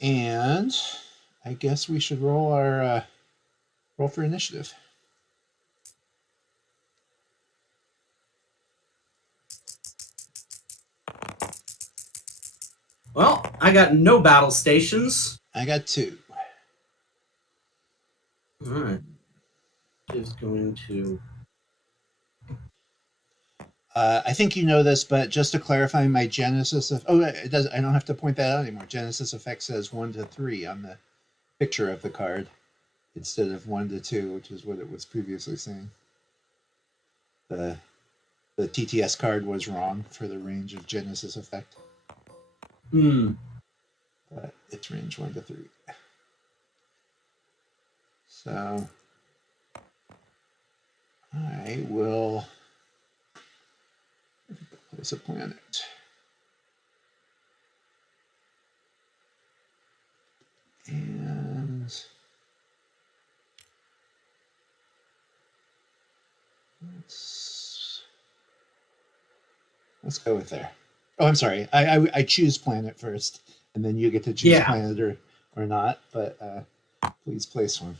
And I guess we should roll our roll for initiative. Well, I got no battle stations. I got 2. All right. Just going to. I think you know this, but just to clarify, my Genesis of it does. I don't have to point that out anymore. Genesis effect says 1 to 3 on the picture of the card instead of 1 to 2, which is what it was previously saying. The TTS card was wrong for the range of Genesis effect. But it's range 1 to 3. So I will place a planet. And let's go with there. Oh, I'm sorry. I choose planet first, and then you get to choose planet or not. But please place one.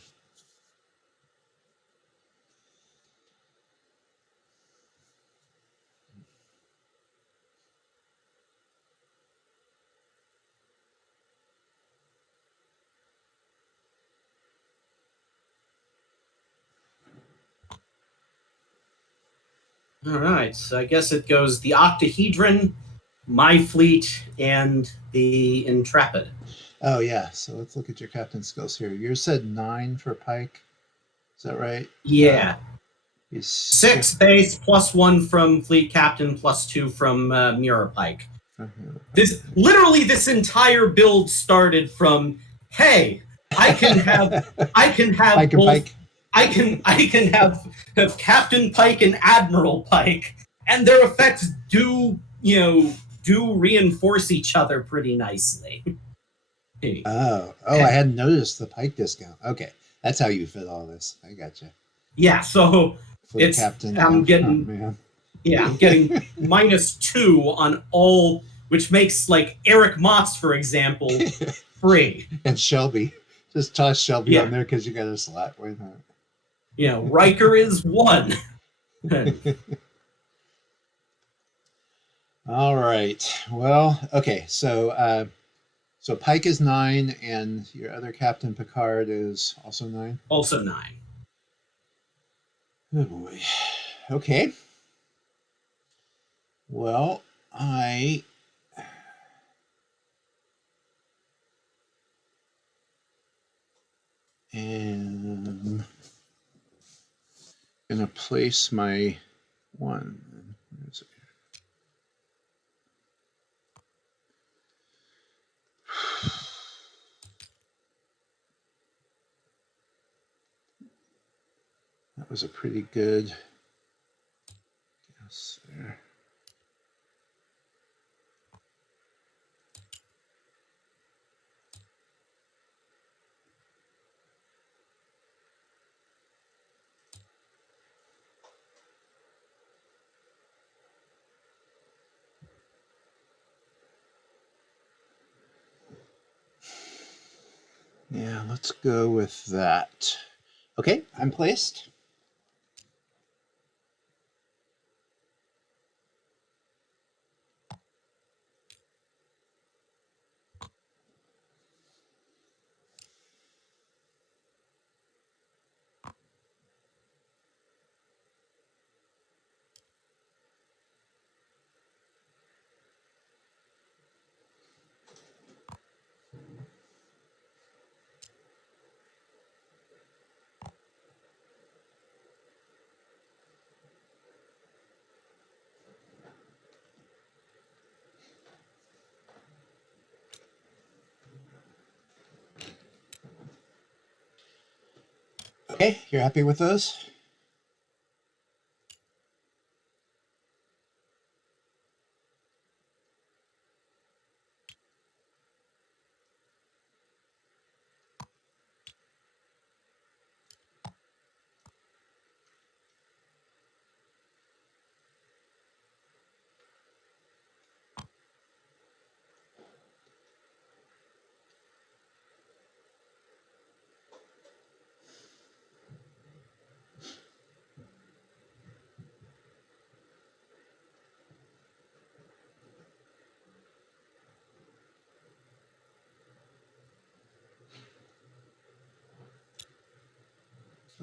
All right, so I guess it goes the Octahedron, my fleet, and the Intrepid. Oh yeah, so let's look at your captain skills here. Yours said 9 for Pike. Is that right? Yeah. He's 6 base, +1 from fleet captain, +2 from Mirror Pike. This entire build started from, hey, I can have Pike both. Pike. I can have Captain Pike and Admiral Pike, and their effects do reinforce each other pretty nicely. Oh, I hadn't noticed the Pike discount. Okay, that's how you fit all this. I gotcha. Yeah, so Fleet captain. I'm getting man. I'm getting -2 on all, which makes like Eric Moss, for example, free. And Shelby. Just toss Shelby on there because you got a slot. Why not? Riker is 1. All right. Well, okay. So Pike is 9, and your other Captain Picard is also 9. Also 9. Oh boy. Okay. Well, I am gonna place my 1. Where is it? That was a pretty good guess there. Yeah, let's go with that. Okay, I'm placed. Okay, you're happy with those?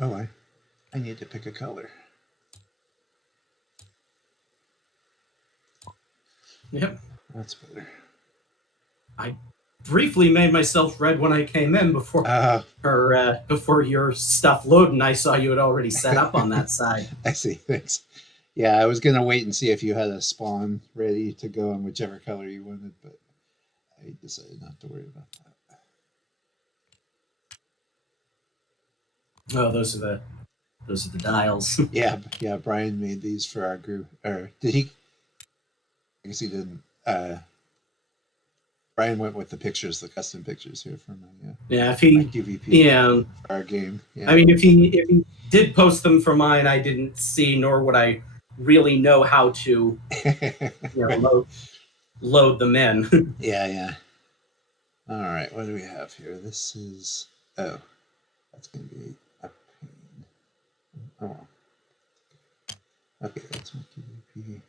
Oh, I need to pick a color. Yep. That's better. I briefly made myself red when I came in before before your stuff loaded, and I saw you had already set up on that side. I see. Thanks. Yeah, I was going to wait and see if you had a spawn ready to go on whichever color you wanted, but I decided not to worry about that. Oh, those are the dials. Yeah. Brian made these for our group. Or did he? I guess he didn't. Brian went with the pictures, the custom pictures here for my yeah, if he my QVP. Yeah, for our game. Yeah. I mean, if he did post them for mine, I didn't see, nor would I really know how to load them in. Yeah. All right, what do we have here? This is that's gonna be a pain. Oh, okay, that's my QVP.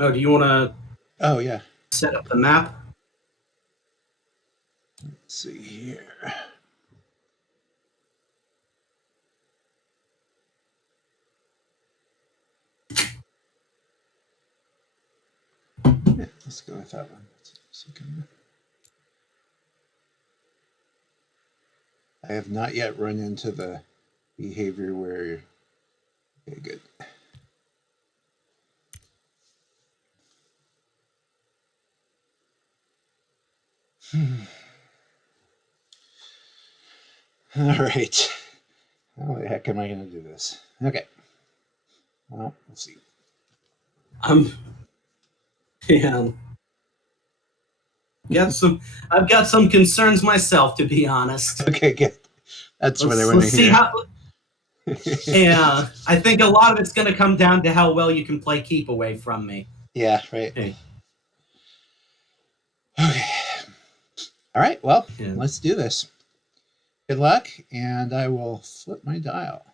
Oh, do you want to Oh yeah. set up the map? Let's see here. Yeah, let's go with that one. I have not yet run into the behavior where. Okay, good. All right. How the heck am I going to do this? Okay. Well, we'll see. Yeah. I've got some concerns myself, to be honest. Okay, good. That's what I want to hear. Yeah, I think a lot of it's going to come down to how well you can play keep away from me. Yeah, right. Okay. All right, well, let's do this. Good luck, and I will flip my dial.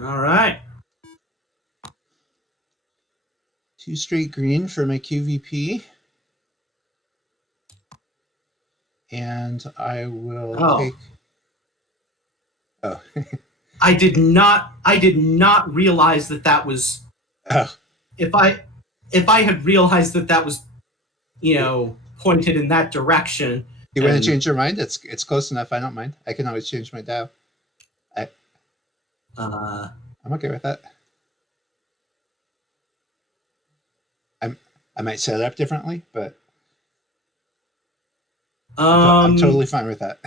All right. 2 straight green for my QVP. And I will take. Oh. I did not realize that was. Oh. If I had realized that was, pointed in that direction. You want to change your mind? It's close enough. I don't mind. I can always change my dial. I'm okay with that. I might set it up differently, but I'm totally fine with that.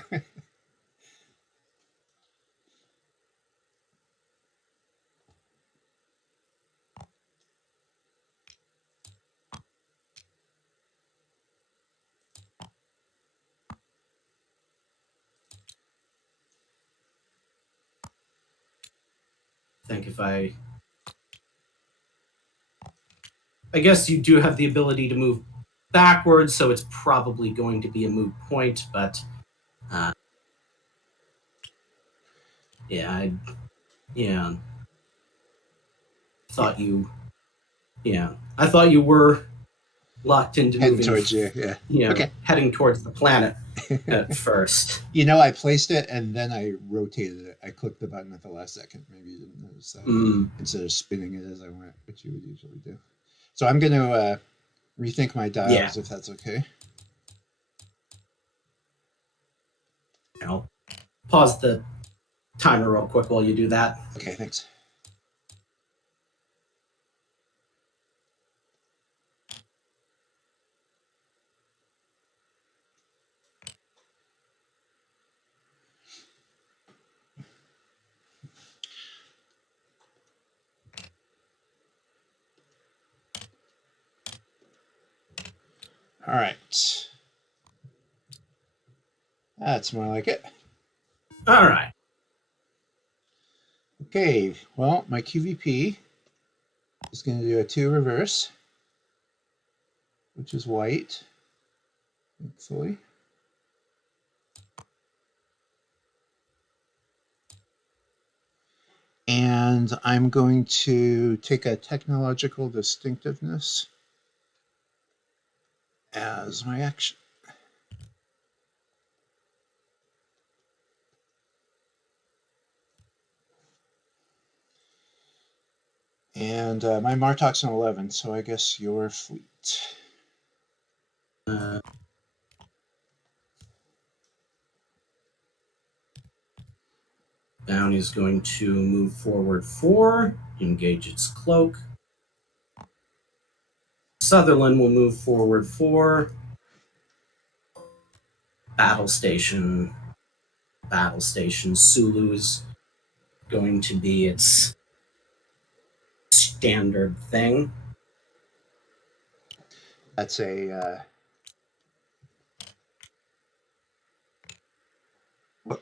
I guess you do have the ability to move backwards, so it's probably going to be a moot point, but I thought you were locked into heading moving towards you, yeah. Okay. Heading towards the planet at first. I placed it and then I rotated it. I clicked the button at the last second. Maybe you didn't notice that. Instead of spinning it as I went, which you would usually do. So I'm going to rethink my dials if that's okay. I'll pause the timer real quick while you do that. Okay, thanks. All right. That's more like it. All right. Okay, well, my QVP is going to do a 2 reverse, which is white, thankfully. And I'm going to take a technological distinctiveness as my action. And my Martok's an 11, so I guess your fleet. Bounty is going to move forward 4, engage its cloak. Sutherland will move forward 4. Battle station. Sulu's going to be its standard thing. That's a...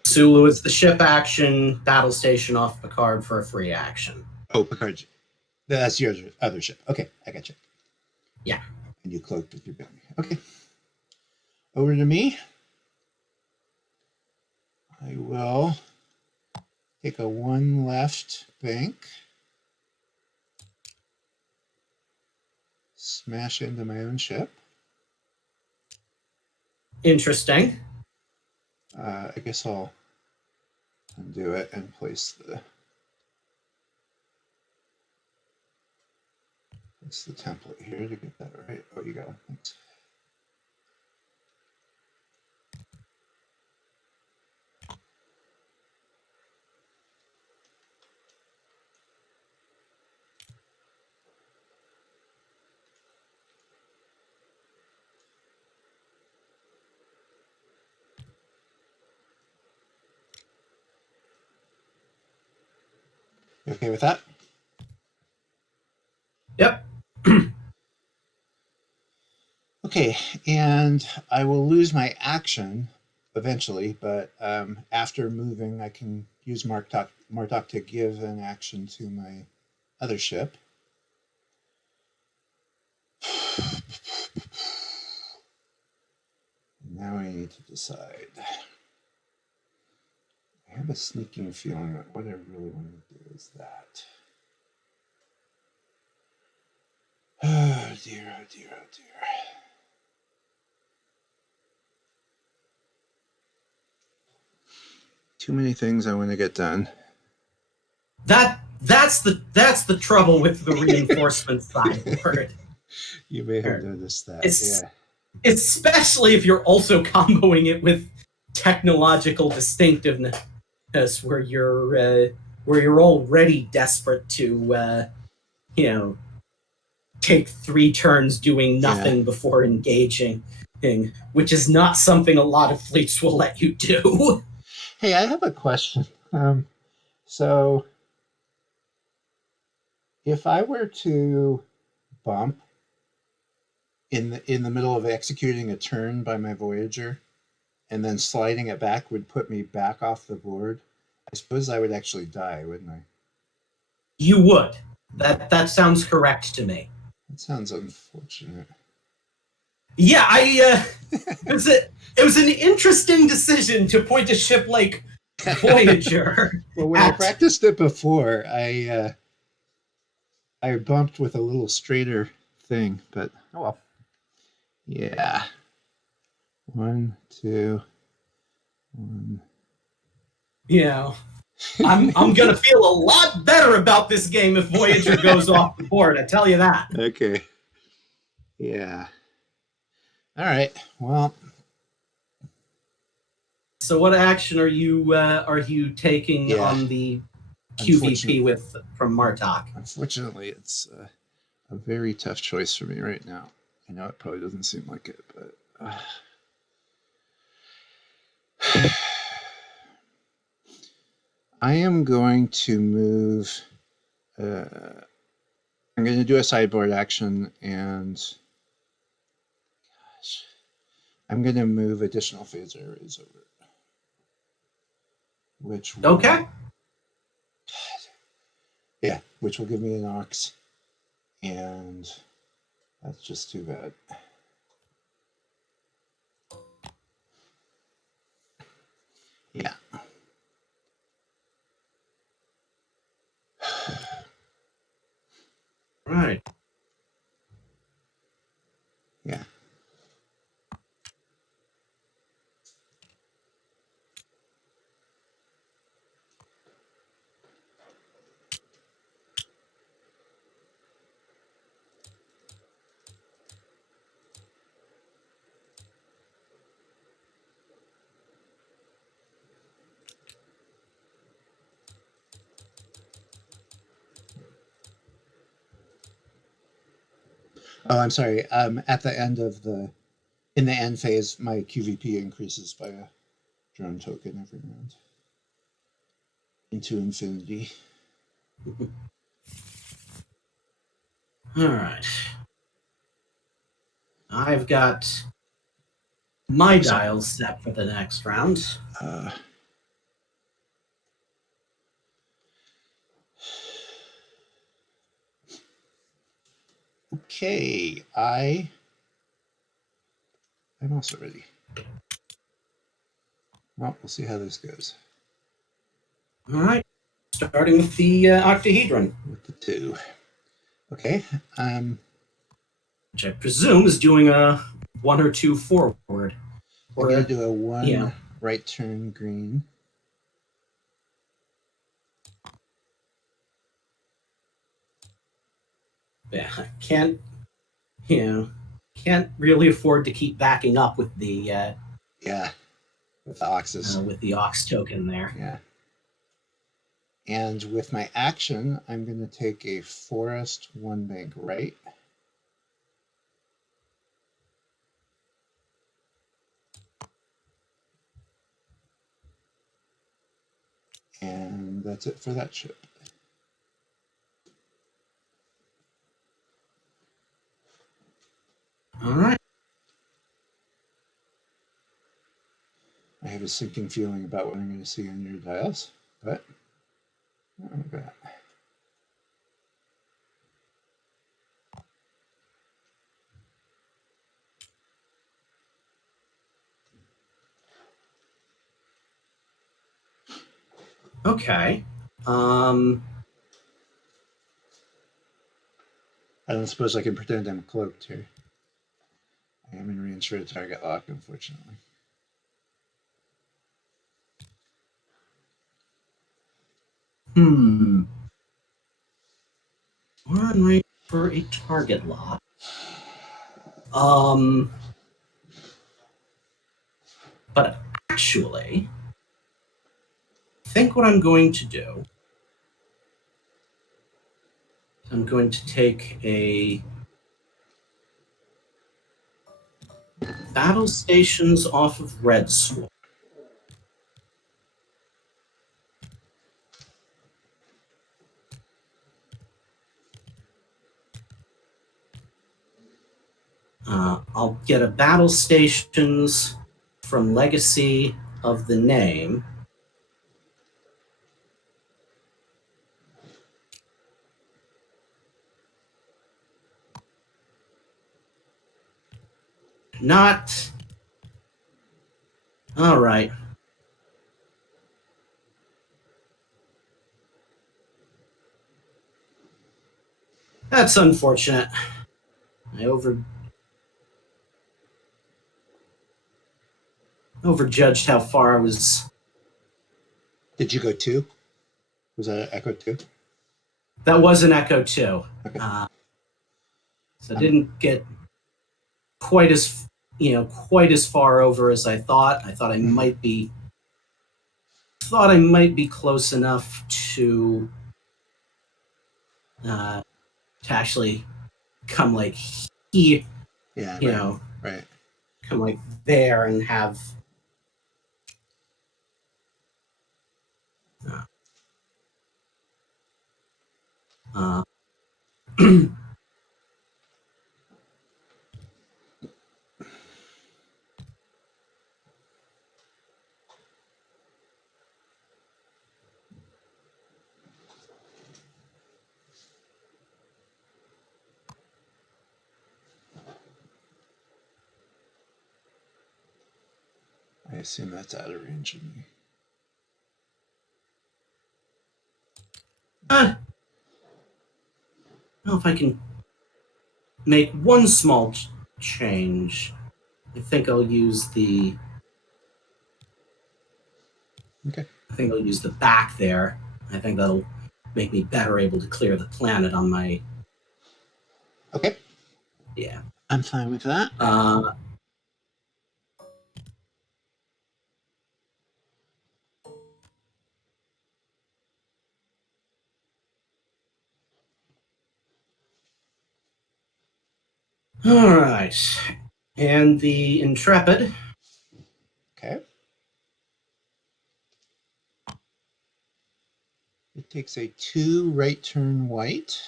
Sulu is the ship action, battle station off Picard for a free action. Oh, Picard. That's your other ship. Okay, I got you. Yeah. And you cloaked with your bounty. Okay. Over to me. I will take a 1 left bank. Smash into my own ship. Interesting. I guess I'll undo it and place the template here to get that right. Oh, you got it. Thanks. You okay with that? Yep. Okay, and I will lose my action eventually, but after moving, I can use Martok to give an action to my other ship. Now I need to decide. I have a sneaking feeling that what I really want to do is that. Oh dear, oh dear, oh dear. Too many things I want to get done. That's the trouble with the reinforcement sideboard. You may have noticed that. Yeah. Especially if you're also comboing it with technological distinctiveness, where you're already desperate to take 3 turns doing nothing before engaging, which is not something a lot of fleets will let you do. Hey, I have a question. So if I were to bump in the middle of executing a turn by my Voyager, and then sliding it back would put me back off the board, I suppose I would actually die, wouldn't I? You would. That sounds correct to me. That sounds unfortunate. Yeah, it was an interesting decision to point a ship like Voyager. Well, when I practiced it before, I bumped with a little straighter thing, but oh well. Yeah. 1, 2, 1. Yeah. I'm gonna feel a lot better about this game if Voyager goes off the board, I tell you that. Okay. Yeah. All right. Well. So what action are you taking on the QVP from Martok? Unfortunately, it's a very tough choice for me right now. I know it probably doesn't seem like it, but I am going to move. I'm going to do a sideboard action, and I'm going to move additional phase arrays over. Which will, Okay. Yeah, which will give me an ox. And that's just too bad. Yeah. Right. Yeah. Oh, I'm sorry. At the end of in the end phase, my QVP increases by a drone token every round into infinity. All right. I've got my dials set for the next round. Okay, I'm also ready. Well, we'll see how this goes. All right. Starting with the octahedron. With the 2. Okay. Which I presume is doing a 1 or 2 forward. I'm going to do a 1 yeah. right turn green. Yeah, can't really afford to keep backing up with the Yeah, with the oxes. with the ox token there. Yeah. And with my action, I'm going to take a forest 1 bank right. And that's it for that ship. All right. I have a sinking feeling about what I'm going to see on your dials, but look at that. Okay. I don't suppose I can pretend I'm cloaked here. I am in range for a target lock, unfortunately. We're on range for a target lock. But actually, I think what I'm going to do, I'm going to take a battle stations off of Red Swarm. I'll get a battle stations from Legacy of the Name. Not. All right. That's unfortunate. I overjudged how far I was. Did you go 2? Was that an Echo 2? That was an Echo 2. Okay. So I didn't get quite as far over as I thought. I thought I might be close enough to actually come like here, Yeah, right. come like there and have I assume that's out of range of me. I don't know if I can make one small change. I think I'll use the. Okay. I think I'll use the back there. I think that'll make me better able to clear the planet on my. Okay. Yeah. I'm fine with that. All right. And the Intrepid. Okay. It takes a 2 right turn white.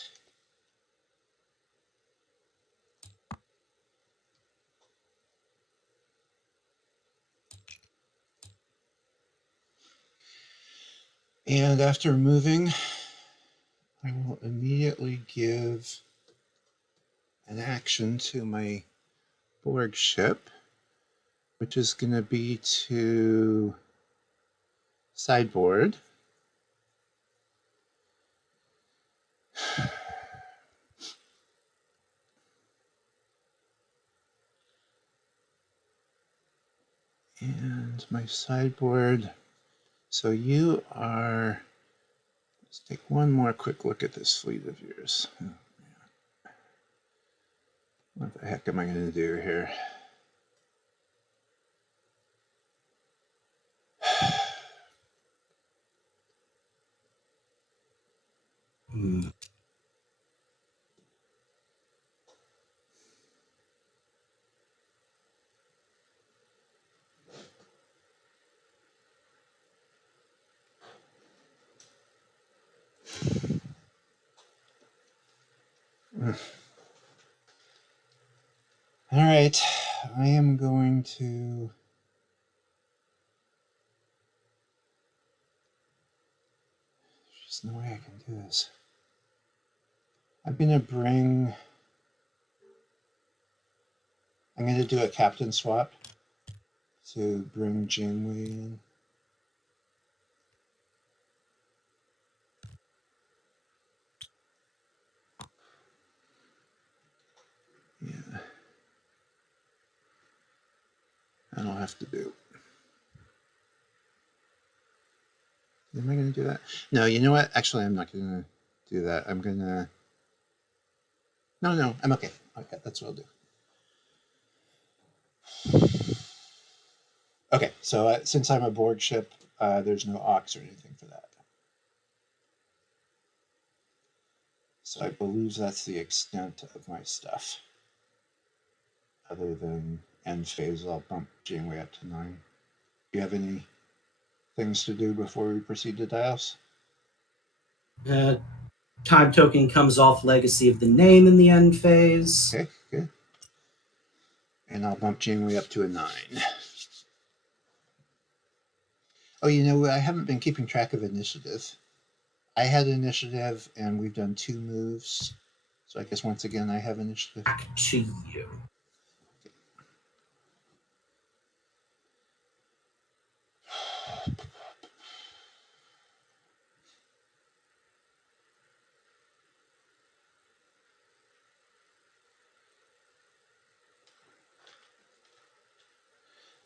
And after moving, I will immediately give an action to my Borg ship, which is going to be to sideboard. And my sideboard. So you are. Let's take one more quick look at this fleet of yours. What the heck am I going to do here? Hmm. All right, I am going to. There's no way I can do this. I'm going to bring. I'm going to do a captain swap to bring Janeway in. Yeah. That'll have to do. Am I going to do that? No, you know what? Actually, I'm not going to do that. I'm going to. No, I'm okay. Okay, that's what I'll do. Okay, so since I'm a board ship, there's no aux or anything for that. So I believe that's the extent of my stuff. Other than end phase, I'll bump Janeway up to 9. Do you have any things to do before we proceed to Dios? Time token comes off Legacy of the Name in the end phase. Okay, good. And I'll bump Janeway up to a 9. Oh, you know, I haven't been keeping track of initiative. I had initiative, and we've done 2 moves. So I guess once again, I have initiative. Back to you.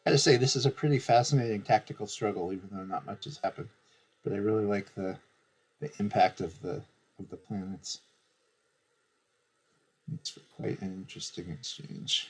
I gotta say, this is a pretty fascinating tactical struggle, even though not much has happened. But I really like the impact of the planets. Makes for quite an interesting exchange.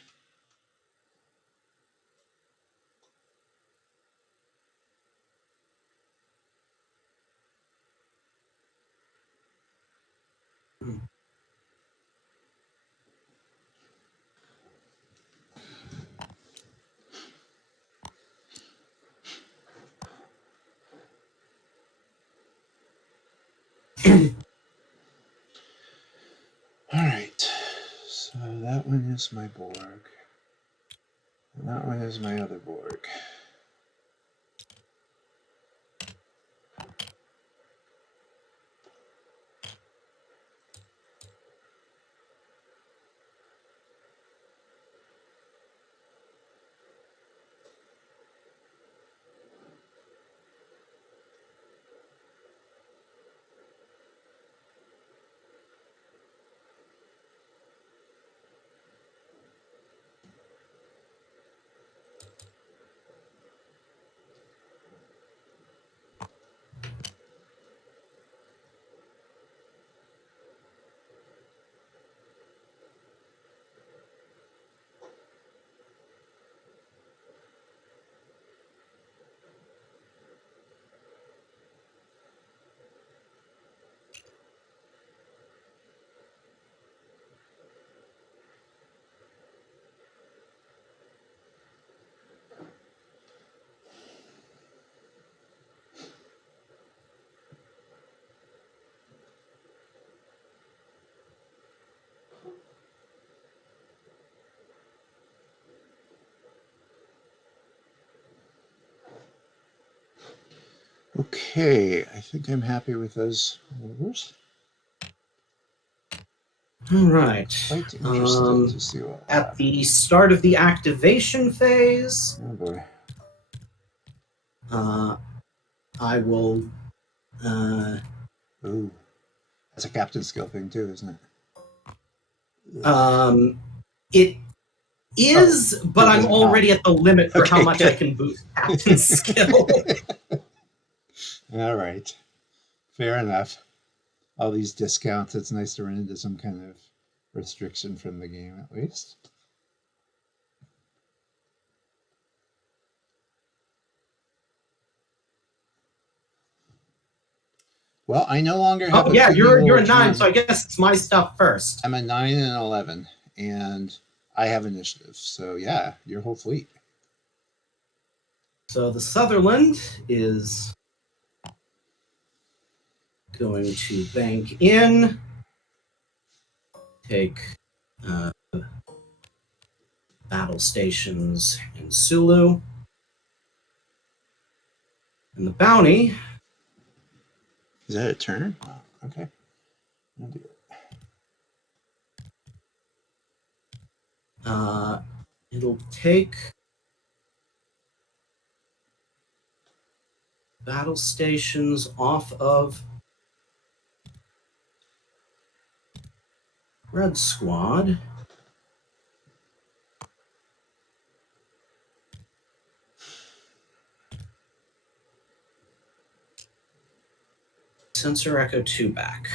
All right, so that one is my Borg, and that one is my other Borg. Okay, I think I'm happy with those orders. All right. Quite interested to see what will At happen. the start of the activation phase, Oh boy. I will. Ooh, that's a captain skill thing too, isn't it? It is, but It I'm doesn't count. already at the limit for how Okay, much I good. can boost captain's skill. All right, fair enough. All these discounts, it's nice to run into some kind of restriction from the game at least. Well, I no longer have Oh a yeah, creepy you're little a 9, so drone. I guess it's my stuff first. I'm a 9 and an 11, and I have initiative. So yeah, your whole fleet. So the Sutherland is going to bank in, take battle stations in Sulu, and the bounty. Is that a turn? Oh, okay. I'll do it. It'll take battle stations off of Red Squad. Sensor Echo 2 back.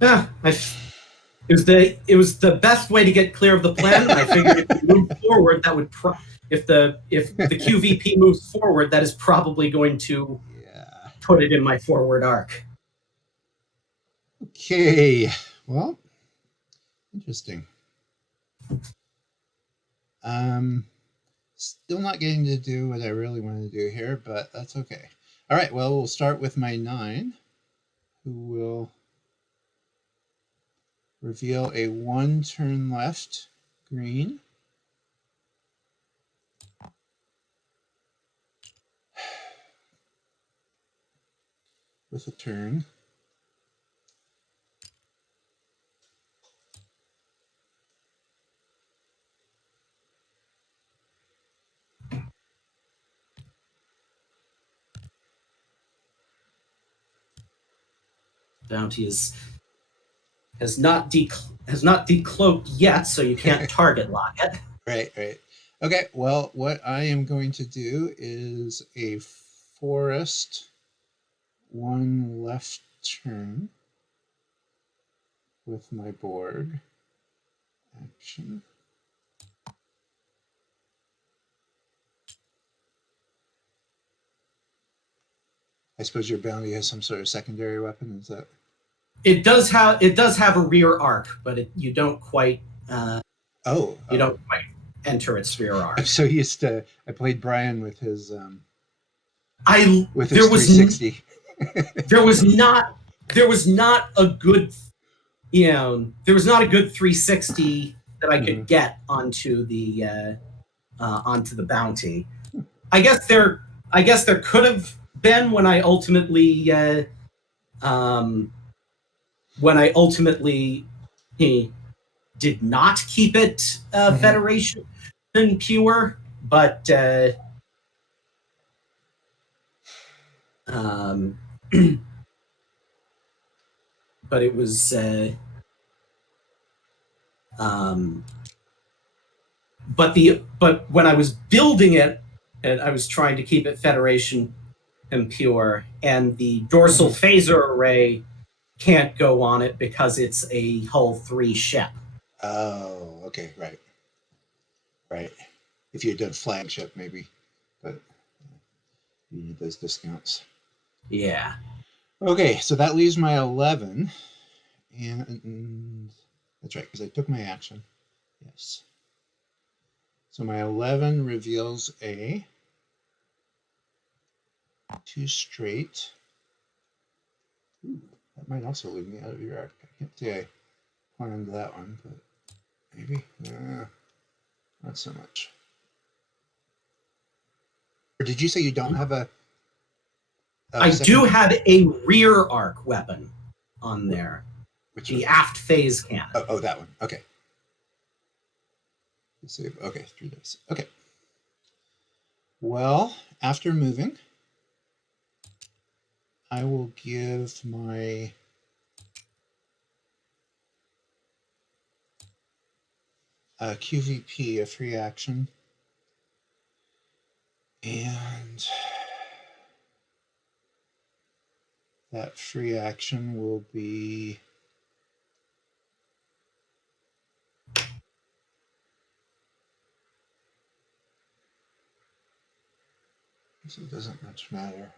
Yeah, it was the best way to get clear of the plan. I figured if you move forward, that would if the QVP moves forward, that is probably going to put it in my forward arc. Okay. Well, interesting. Still not getting to do what I really want to do here, but that's okay. All right. Well, we'll start with my 9, who will reveal a 1 turn left green. With a turn. Bounty has not decloaked yet, so you can't target lock it. Right, right. Okay, well, what I am going to do is a forest 1 left turn with my board action. I suppose your bounty has some sort of secondary weapon. Is that? It does have a rear arc, but you don't quite don't quite enter its rear arc. I'm so used to. I played Brian with his. With his there 360. There was not a good, there was not a good 360 that I could get onto the bounty. I guess there could have been when I ultimately did not keep it Federation pure, but but it was but when I was building it and I was trying to keep it Federation and pure, and the dorsal phaser array can't go on it because it's a hull 3 ship. Oh, okay, right. Right. If you had done flagship, maybe, but you need those discounts. Yeah. Okay, so that leaves my 11, and that's right, because I took my action. Yes. So my 11 reveals a 2 straight. Ooh, that might also leave me out of your arc. I can't say I planned that one, but maybe not so much. Or did you say you don't have a I do have a rear arc weapon on there. The aft phase cannon. Oh, that one. Okay. Save. Okay, 3 dice. Okay. Well, after moving, I will give my QVP a free action. And that free action will be so it doesn't much matter.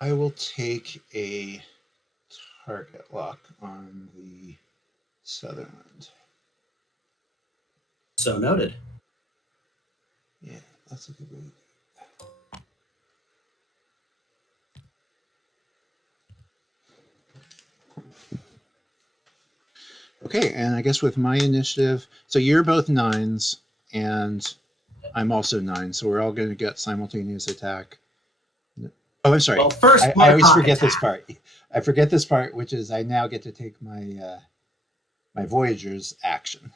I will take a target lock on the Sutherland. So noted. Yeah, that's a good way to do it. Okay, and I guess with my initiative, so you're both 9s, and I'm also 9, so we're all going to get simultaneous attack. Oh, I'm sorry. Well, first, I always forget this part. I forget this part, which is I now get to take my my Voyager's action.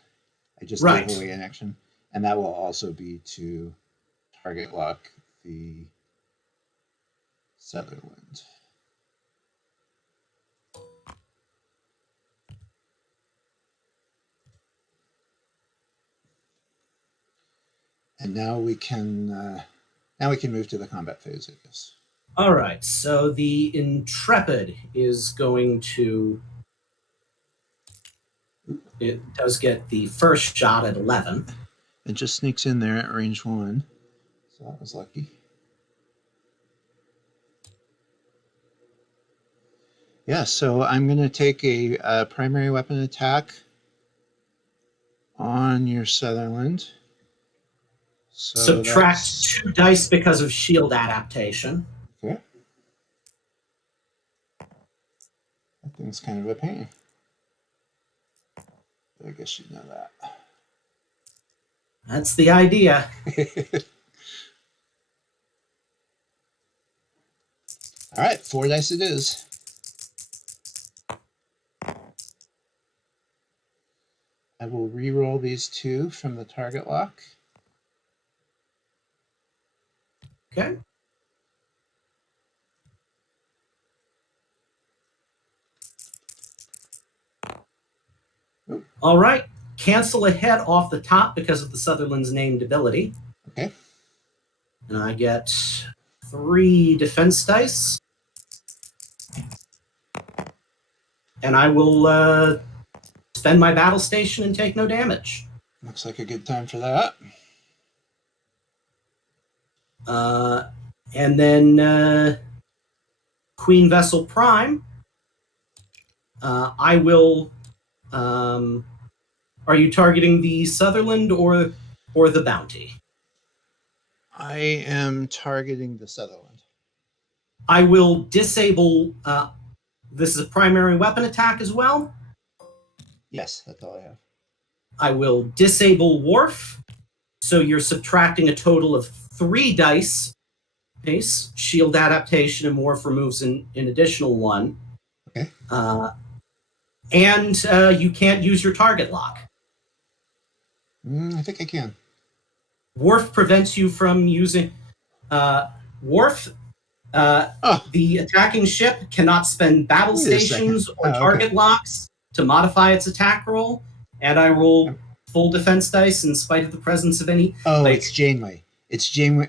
I just gave away an action, and that will also be to target lock the Sutherland. And now we can move to the combat phase, I guess. All right, so the Intrepid is going to. It does get the first shot at 11. It just sneaks in there at range 1, so that was lucky. Yeah, so I'm going to take a primary weapon attack on your Sutherland. So subtract 2 dice because of shield adaptation. Okay. That thing's kind of a pain. I guess you know that. That's the idea. All right, 4 dice it is. I will re-roll these 2 from the target lock. Okay. Ooh. All right. Cancel a head off the top because of the Sutherland's named ability. Okay. And I get 3 defense dice. And I will spend my battle station and take no damage. Looks like a good time for that. And then Queen Vessel Prime. I will. Are you targeting the Sutherland or the Bounty? I am targeting the Sutherland. I will disable. This is a primary weapon attack as well. Yes, that's all I have. I will disable Worf. So you're subtracting a total of 3 dice. Pace, shield adaptation, and Worf removes an additional 1. Okay. And you can't use your target lock. I think I can. Worf prevents you from using. Worf, the attacking ship cannot spend battle stations or target locks to modify its attack roll, and I roll full defense dice in spite of the presence of any. Oh, it's Janeway. It's Janeway.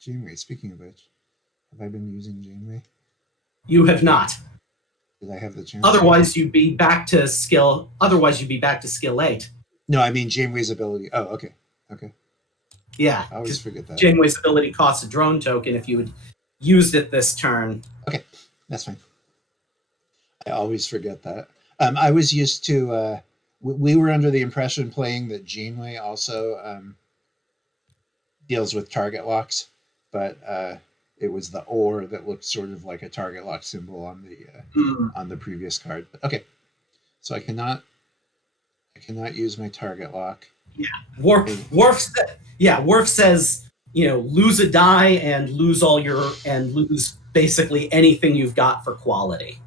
Janeway. Speaking of which, have I been using Janeway? You have not. Did I have the chance? Otherwise, you'd be back to skill. Otherwise, you'd be back to skill 8. No, I mean Janeway's ability. Oh, okay. Yeah, I always forget that. Janeway's ability costs a drone token if you had used it this turn. Okay, that's fine. I always forget that. I was used to. We were under the impression playing that Janeway also deals with target locks, but it was the ore that looked sort of like a target lock symbol on the previous card. Okay, So I cannot use my target lock. Yeah, Worf says, lose a die and lose basically anything you've got for quality.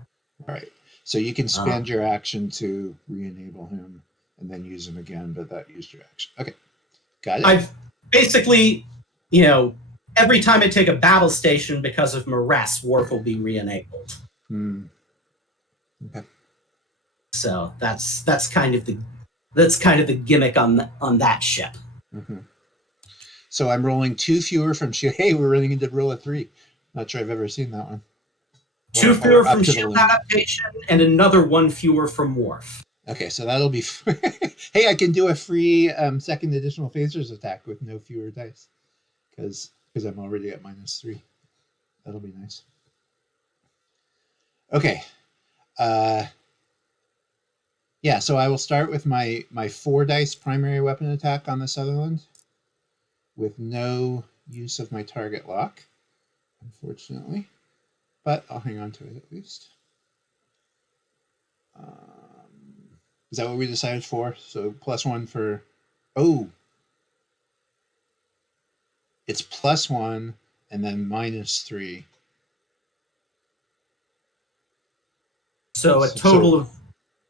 All right. So you can spend your action to re-enable him and then use him again, but that used your action. Okay, got it. I've basically, every time I take a battle station because of Maress, Worf will be re-enabled. Okay. So that's kind of the gimmick on that ship. Mm-hmm. So I'm rolling 2 fewer from shield. Hey, we're running into roll of 3. Not sure I've ever seen that one. 2 fewer from shield adaptation and another 1 fewer from Worf. Okay, so that'll be. Hey, I can do a free second additional phasers attack with no fewer dice because I'm already at -3. That'll be nice. Okay. Yeah, so I will start with my 4 dice primary weapon attack on the Sutherland with no use of my target lock, unfortunately, but I'll hang on to it at least. Is that what we decided for? So +1 for... Oh! It's +1 and then -3. So a total of...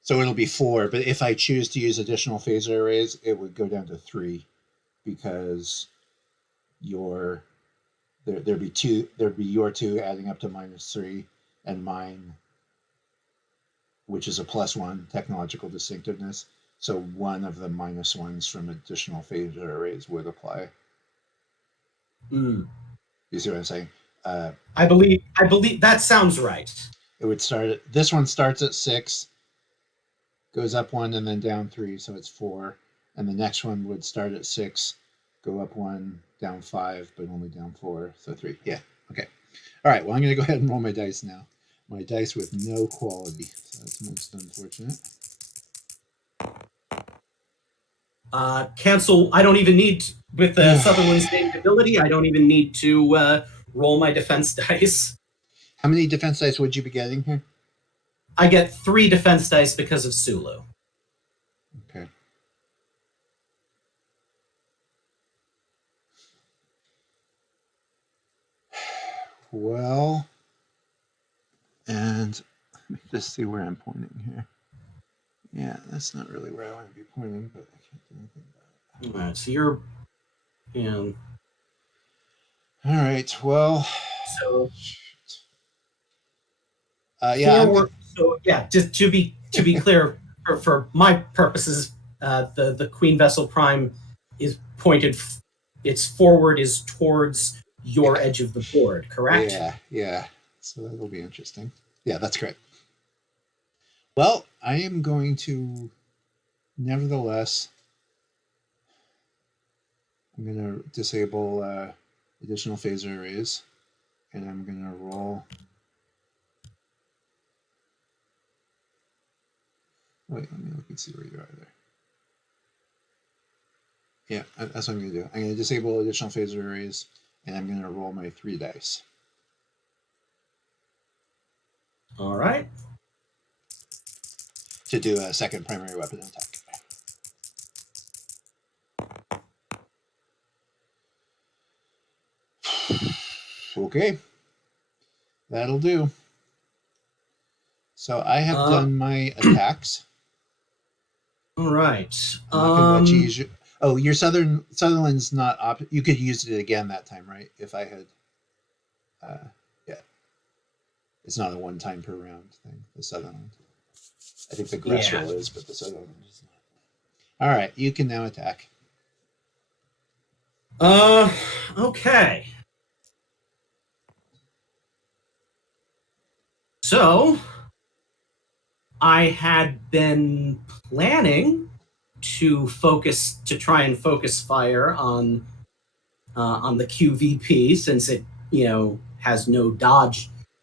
So it'll be 4, but if I choose to use additional phaser arrays, it would go down to 3 because there'd be your 2 adding up to -3 and mine, which is a +1 technological distinctiveness. So one of the -1s from additional phaser arrays would apply. You see what I'm saying? I believe that sounds right. It would start this one starts at 6, goes up 1 and then down 3, so it's 4. And the next one would start at 6, go up 1, down 5, but only down 4, so 3. Yeah, okay. All right, well, I'm going to go ahead and roll my dice now. My dice with no quality, so that's most unfortunate. Cancel. I don't even need, with Sutherland's named ability, I don't even need to roll my defense dice. How many defense dice would you be getting here? I get 3 defense dice because of Sulu. Okay. Well, and let me just see where I'm pointing here. Yeah, that's not really where I want to be pointing, but I can't do anything about it. All right, so you're... All right, well... So... just to be clear, for my purposes, the Queen Vessel Prime is pointed. Its forward is towards your edge of the board, correct? Yeah. So that'll be interesting. Yeah, that's correct. Well, I am going to, nevertheless, I'm going to disable additional phaser arrays, and I'm going to roll. Wait, let me look and see where you are there. Yeah, that's what I'm going to do. I'm going to disable additional phaser arrays, and I'm going to roll my 3 dice. All right. To do a second primary weapon attack. Okay. That'll do. So I have done my attacks. All right. I'm not going to let you use your... Oh, your Sutherland's not... You could use it again that time, right? If I had... yeah. It's not a 1 time per round thing, the Sutherland. I think the Gressel is, but the Sutherland is not. All right, you can now attack. Okay. So, I had been planning to try and focus fire on the QVP, since it has no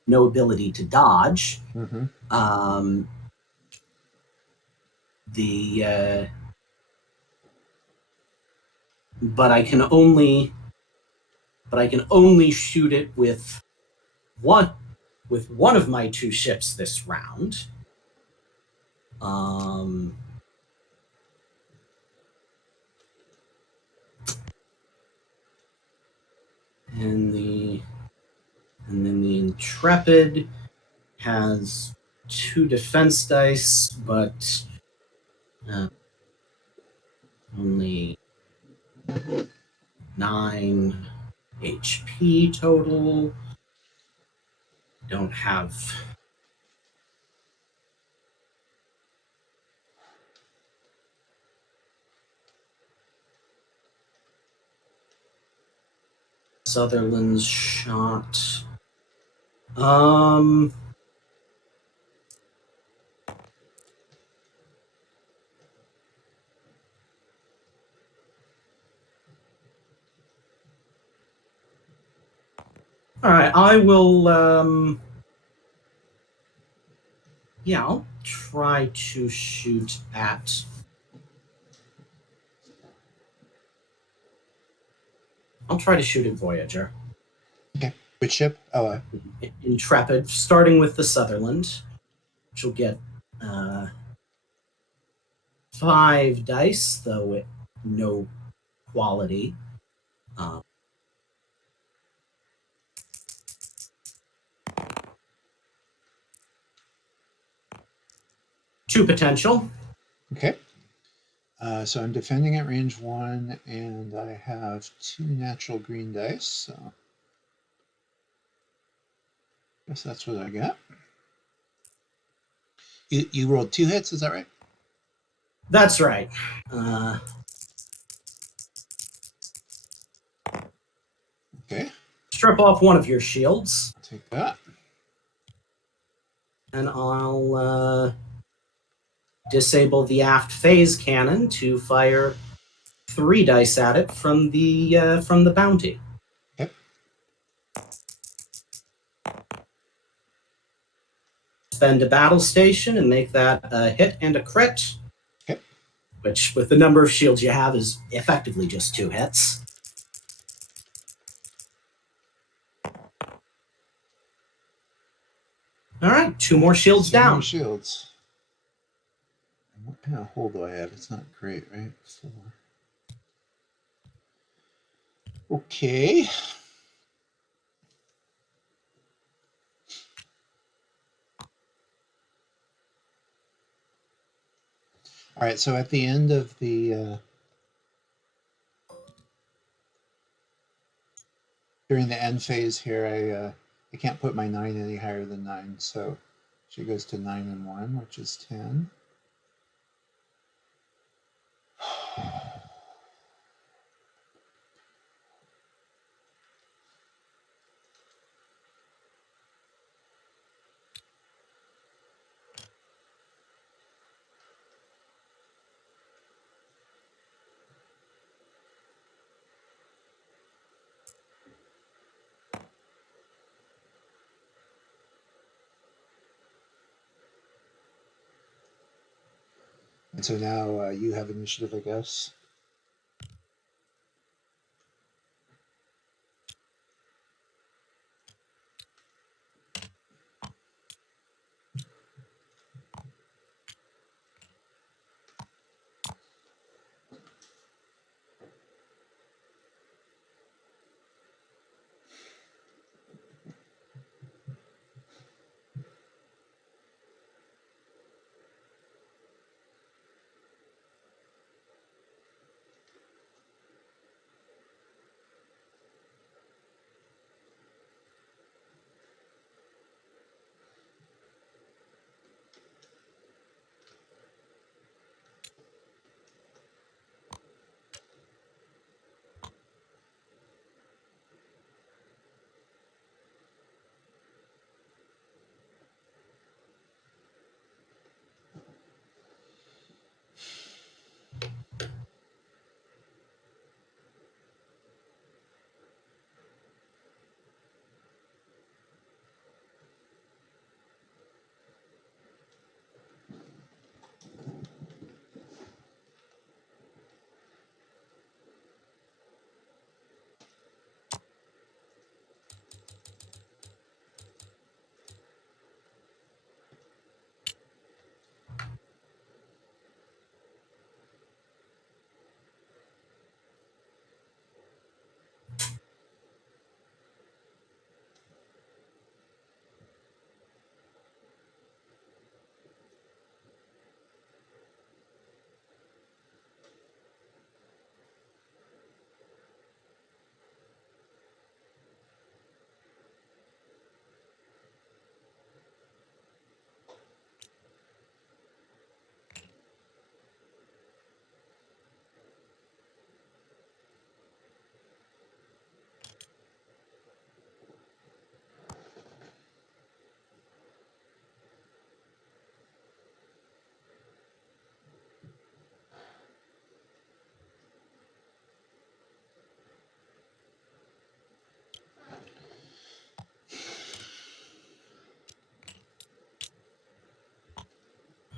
ability to dodge. Mm-hmm. But I can only shoot it with one of my 2 ships this round. Um, and then the Intrepid has 2 defense dice, but only 9 HP total. Don't have Sutherland's shot. All right, I will. Yeah, I'll try to shoot at. I'll try to shoot at Voyager. Okay. Which ship? Oh, Intrepid, starting with the Sutherland, which will get 5 dice, though it no quality. 2 potential. okay. So I'm defending at range 1, and I have 2 natural green dice. So I guess that's what I got. You rolled 2 hits, is that right? That's right. Okay. Strip off one of your shields. I'll take that. And I'll disable the aft phase cannon to fire 3 dice at it from the bounty. Okay. Spend a battle station and make that a hit and a crit. Okay. Which, with the number of shields you have, is effectively just 2 hits. All right, 2 more shields 2 down. more shields. And what kind of hole do I have? It's not great, right? 4. Okay. All right, so at the end of the during the end phase here, I can't put my 9 any higher than 9, so she goes to 9 and 1, which is 10. And so now you have initiative, I guess.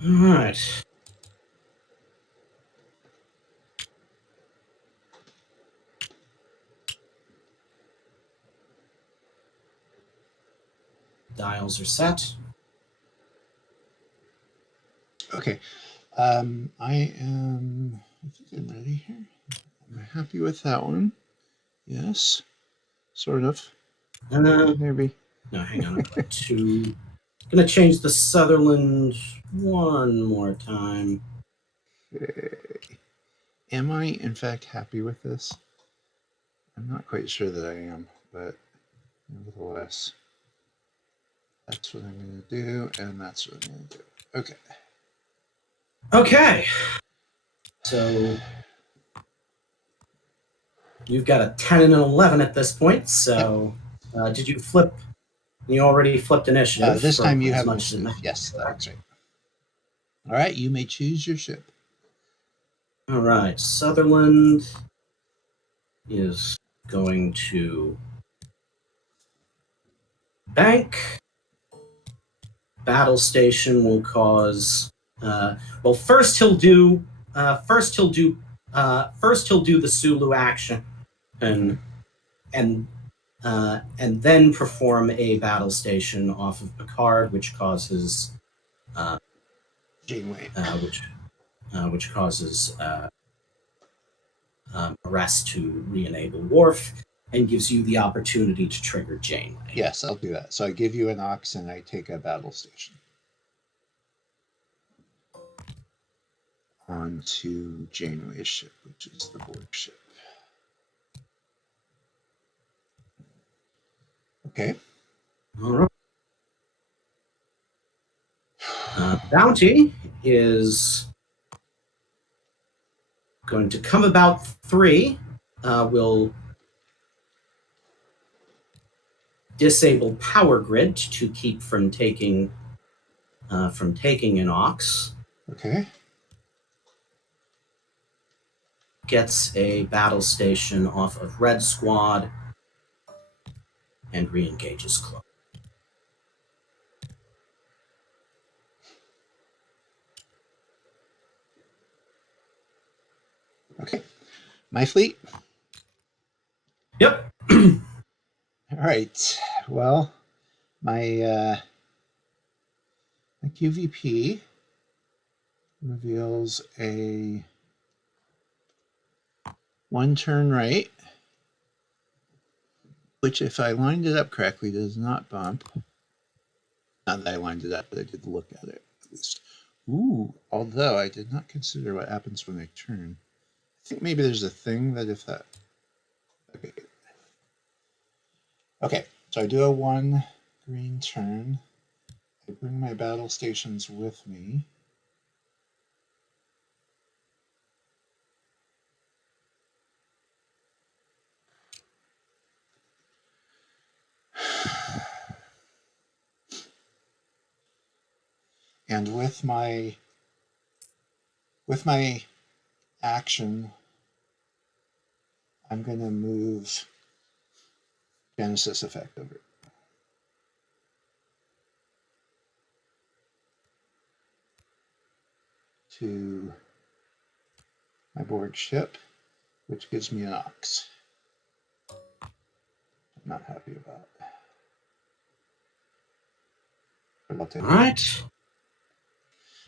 All right. Dials are set. Okay. I think I'm ready here. Am I happy with that one? Yes. Sort of. Maybe. No, hang on. I've got two. Gonna change the Sutherland one more time. Okay. Am I, in fact, happy with this? I'm not quite sure that I am, but nevertheless, that's what I'm going to do, and that's what I'm going to do. Okay. Okay. So you've got a 10 and an 11 at this point. So did you flip? You already flipped initiative. This time you as have much initiative. as Yes, that's right. All right, you may choose your ship. All right. Sutherland is going to bank. Battle station will cause. Well, first he'll do. First he'll do the Sulu action, and then perform a battle station off of Picard, which causes Janeway. which causes arrest to re-enable Worf, and gives you the opportunity to trigger Janeway. Yes, I'll do that. So I give you an ox and I take a battle station. Onto Janeway's ship, which is the Borg ship. Okay. All right. Bounty is going to come about 3. Will disable power grid to keep from taking an ox. Okay. Gets a battle station off of Red Squad and re-engages Cloak. Okay. My fleet. Yep. All right. Well, my QVP reveals a 1 turn right, which, if I lined it up correctly, does not bump. Not that I lined it up, but I did look at it at least. Ooh, although I did not consider what happens when I turn. I think maybe there's a thing that if that. Okay. Okay, so I do a 1 green turn. I bring my battle stations with me. And with my action, I'm going to move Genesis effect over to my board ship, which gives me an ox. I'm not happy about. But I'll take All right.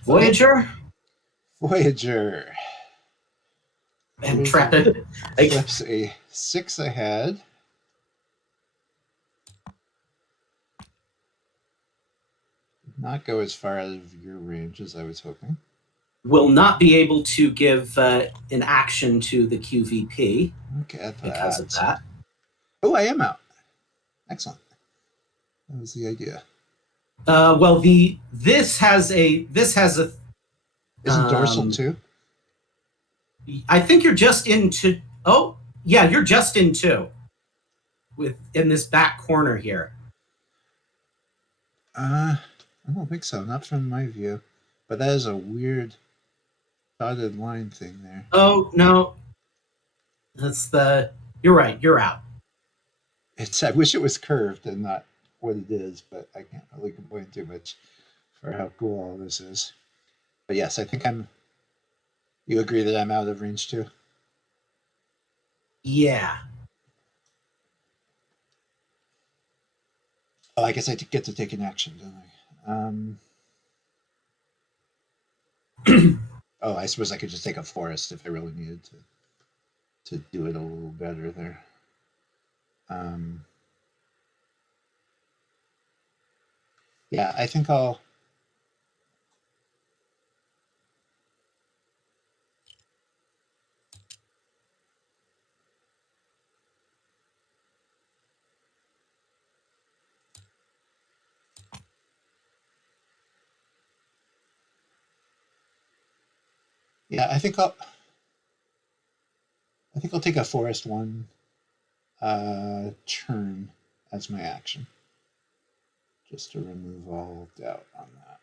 Voyager. Voyager. Intrepid. Flips a 6 ahead. Did not go as far out of your range as I was hoping. Will not be able to give an action to the QVP. Okay, because of that. Oh, I am out. Excellent. That was the idea. Well, this has a Isn't dorsal too? I think you're just into. Oh, yeah, you're just in 2. In this back corner here. I don't think so. Not from my view. But that is a weird dotted line thing there. Oh no, that's the. You're right. You're out. I wish it was curved and not what it is, but I can't really complain too much for how cool all this is. But yes, I think I'm. You agree that I'm out of range too? Yeah. Oh, I guess I get to take an action, don't I? Oh, I suppose I could just take a forest if I really needed to do it a little better there. Yeah, I think I'll. Yeah, I think I'll take a forest one turn as my action, just to remove all doubt on that.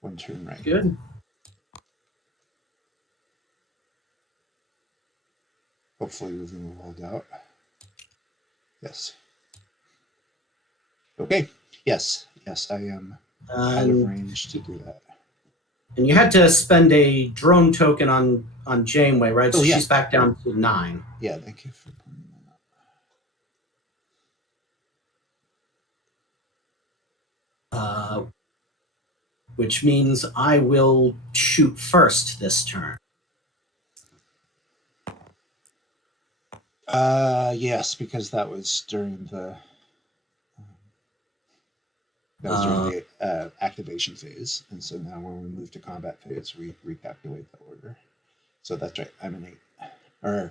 One turn right. Good. Hopefully remove all doubt. Yes. Okay. Yes. Yes, I am out of range to do that. And you had to spend a drone token on Janeway, right? So yeah. She's back down to 9. Yeah, thank you for pointing that out. Which means I will shoot first this turn. Yes, because that was during the activation phase, and so now when we move to combat phase, we recalculate the order. So that's right. I'm an 8,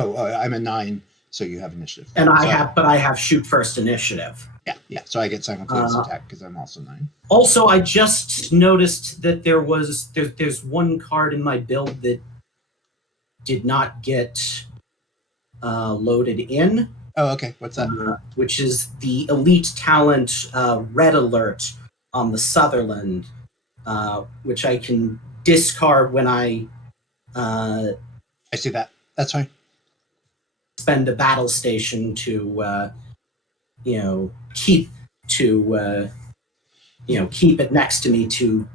I'm a 9. So you have initiative, and I have shoot first initiative. Yeah. So I get simultaneous attack because I'm also 9. Also, I just noticed that there's one card in my build that did not get loaded in. Oh, okay. What's that? Which is the elite talent Red Alert on the Sutherland, which I can discard when I see that. That's fine. Spend a battle station to keep it next to me to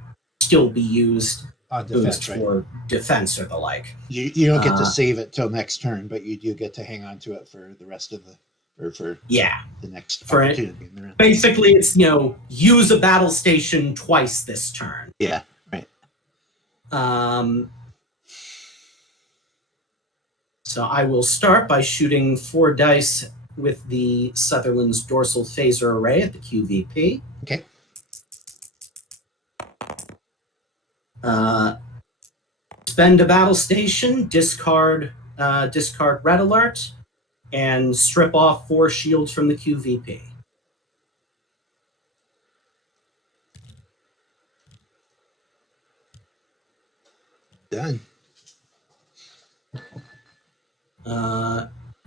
still be used on defense, for defense or the like. You don't get to save it till next turn, but you do get to hang on to it for the rest of the the next opportunity. Basically, it's use a battle station twice this turn. Yeah, right. So I will start by shooting 4 dice with the Sutherland's dorsal phaser array at the QVP. Okay. Spend a battle station, discard Red Alert, and strip off 4 shields from the QVP. Done.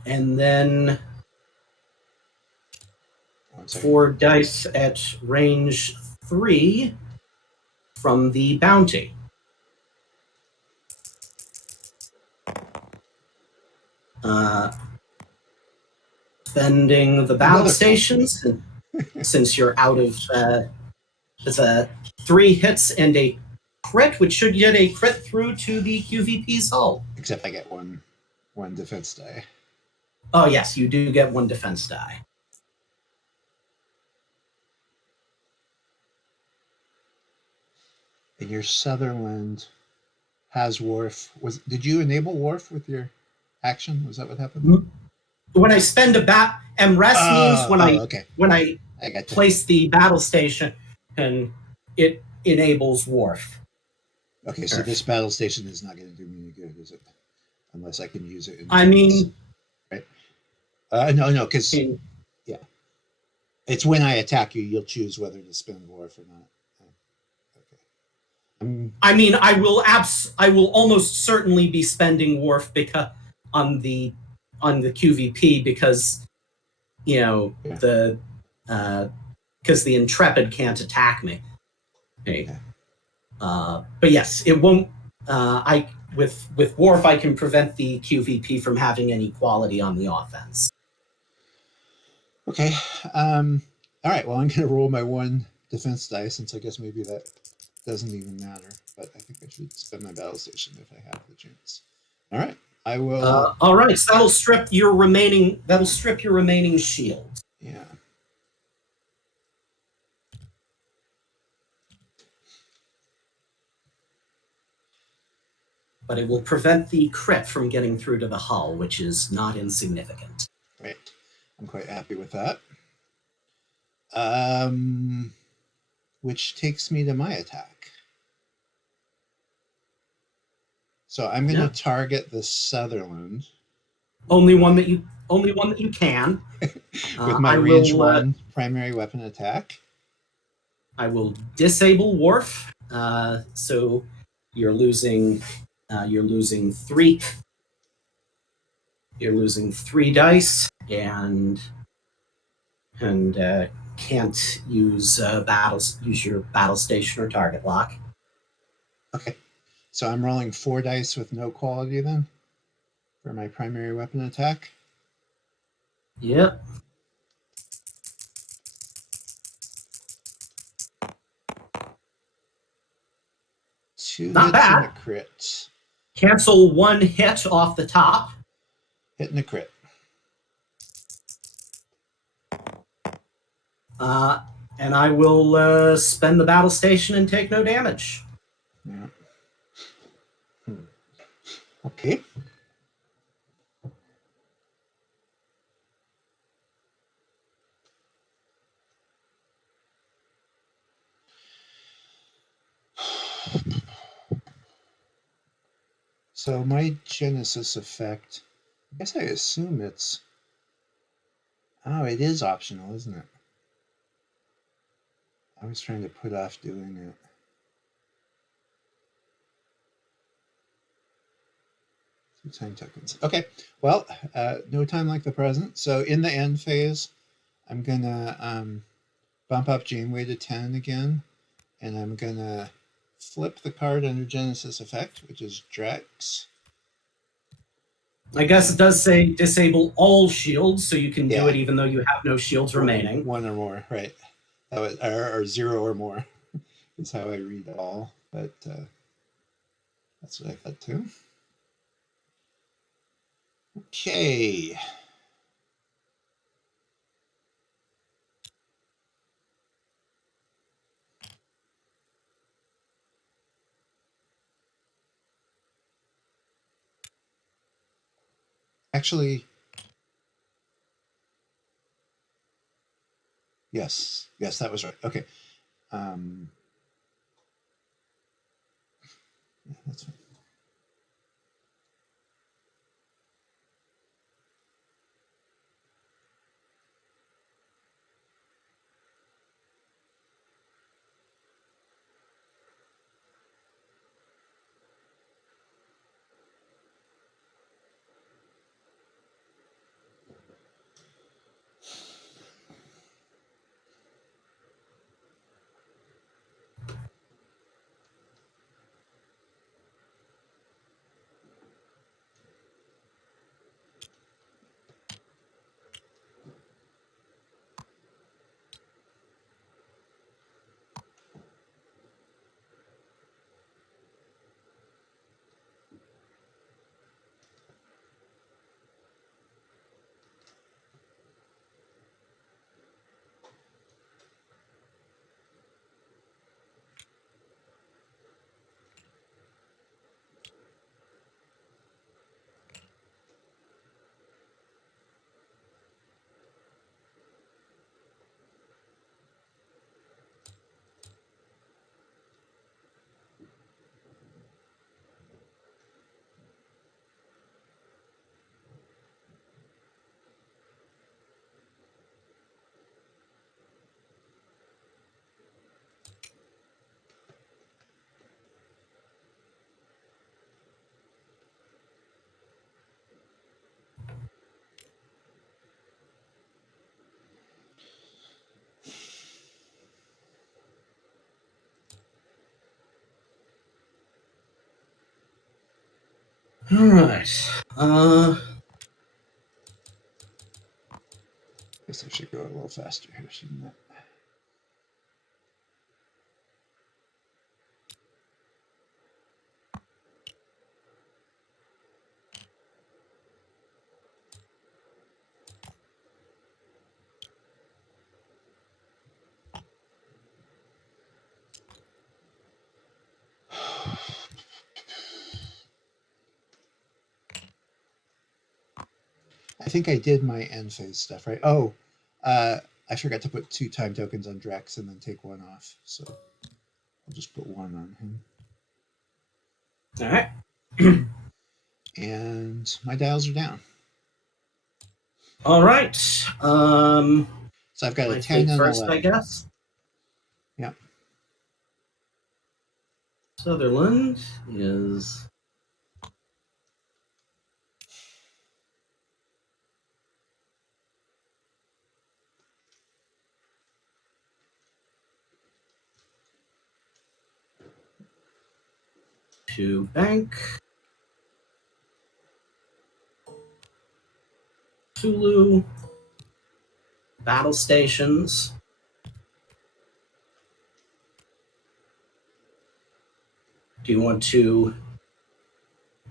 And then 4 dice at range 3 from the bounty. Spending the battle stations, since you're out of it's a 3 hits and a crit, which should get a crit through to the QVP's hull. Except I get one defense die. Oh yes, you do get 1 defense die. And your Sutherland has Wharf. Did you enable Wharf with your action? Was that what happened? When I spend a MRES means when I place the battle station, and it enables Wharf. Okay, so this battle station is not going to do me any good, is it? Unless I can use it. Right? No, because it's when I attack you, you'll choose whether to spend Wharf or not. I will almost certainly be spending Wharf because on the QVP because because the Intrepid can't attack me. Okay. But yes, it won't. With Wharf, I can prevent the QVP from having any quality on the offense. Okay. All right. Well, I'm going to roll my 1 defense die, since I guess maybe that doesn't even matter. But I think I should spend my battle station if I have the chance. All right, I will. All right, so that'll strip your remaining. That'll strip your remaining shield. Yeah. But it will prevent the crit from getting through to the hull, which is not insignificant. Right. I'm quite happy with that. Which takes me to my attack. So I'm going to target the Sutherland. Only one that you can. With my range 1 primary weapon attack. I will disable Worf. So you're losing 3. You're losing 3 dice and can't use use your battle station or target lock. Okay. So I'm rolling 4 dice with no quality then for my primary weapon attack. Yep. Not hits bad. And a crit. Cancel 1 hit off the top. Hit and a crit. And I will spend the battle station and take no damage. Yeah. Okay. So my Genesis effect, I guess I assume it's... Oh, it is optional, isn't it? I was trying to put off doing it. Time tokens. Okay, well, no time like the present. So in the end phase, I'm gonna bump up Janeway to 10 again, and I'm gonna flip the card under Genesis effect, which is Drex. I guess it does say disable all shields, so you can do it even though you have no shields remaining. 1 or more, right? That was, or 0 or more is how I read all, but that's what I thought too. Okay. Actually, yes, that was right. Okay. Yeah, that's fine. All right. Guess I should go a little faster here, shouldn't I? I think I did my end phase stuff, right? Oh, I forgot to put 2 time tokens on Drex and then take 1 off. So I'll just put 1 on him. All right. And my dials are down. All right. So I've got a 10 and first, 11. I guess. Yeah. Sutherland is to bank. Tulu. Battle stations. Do you want to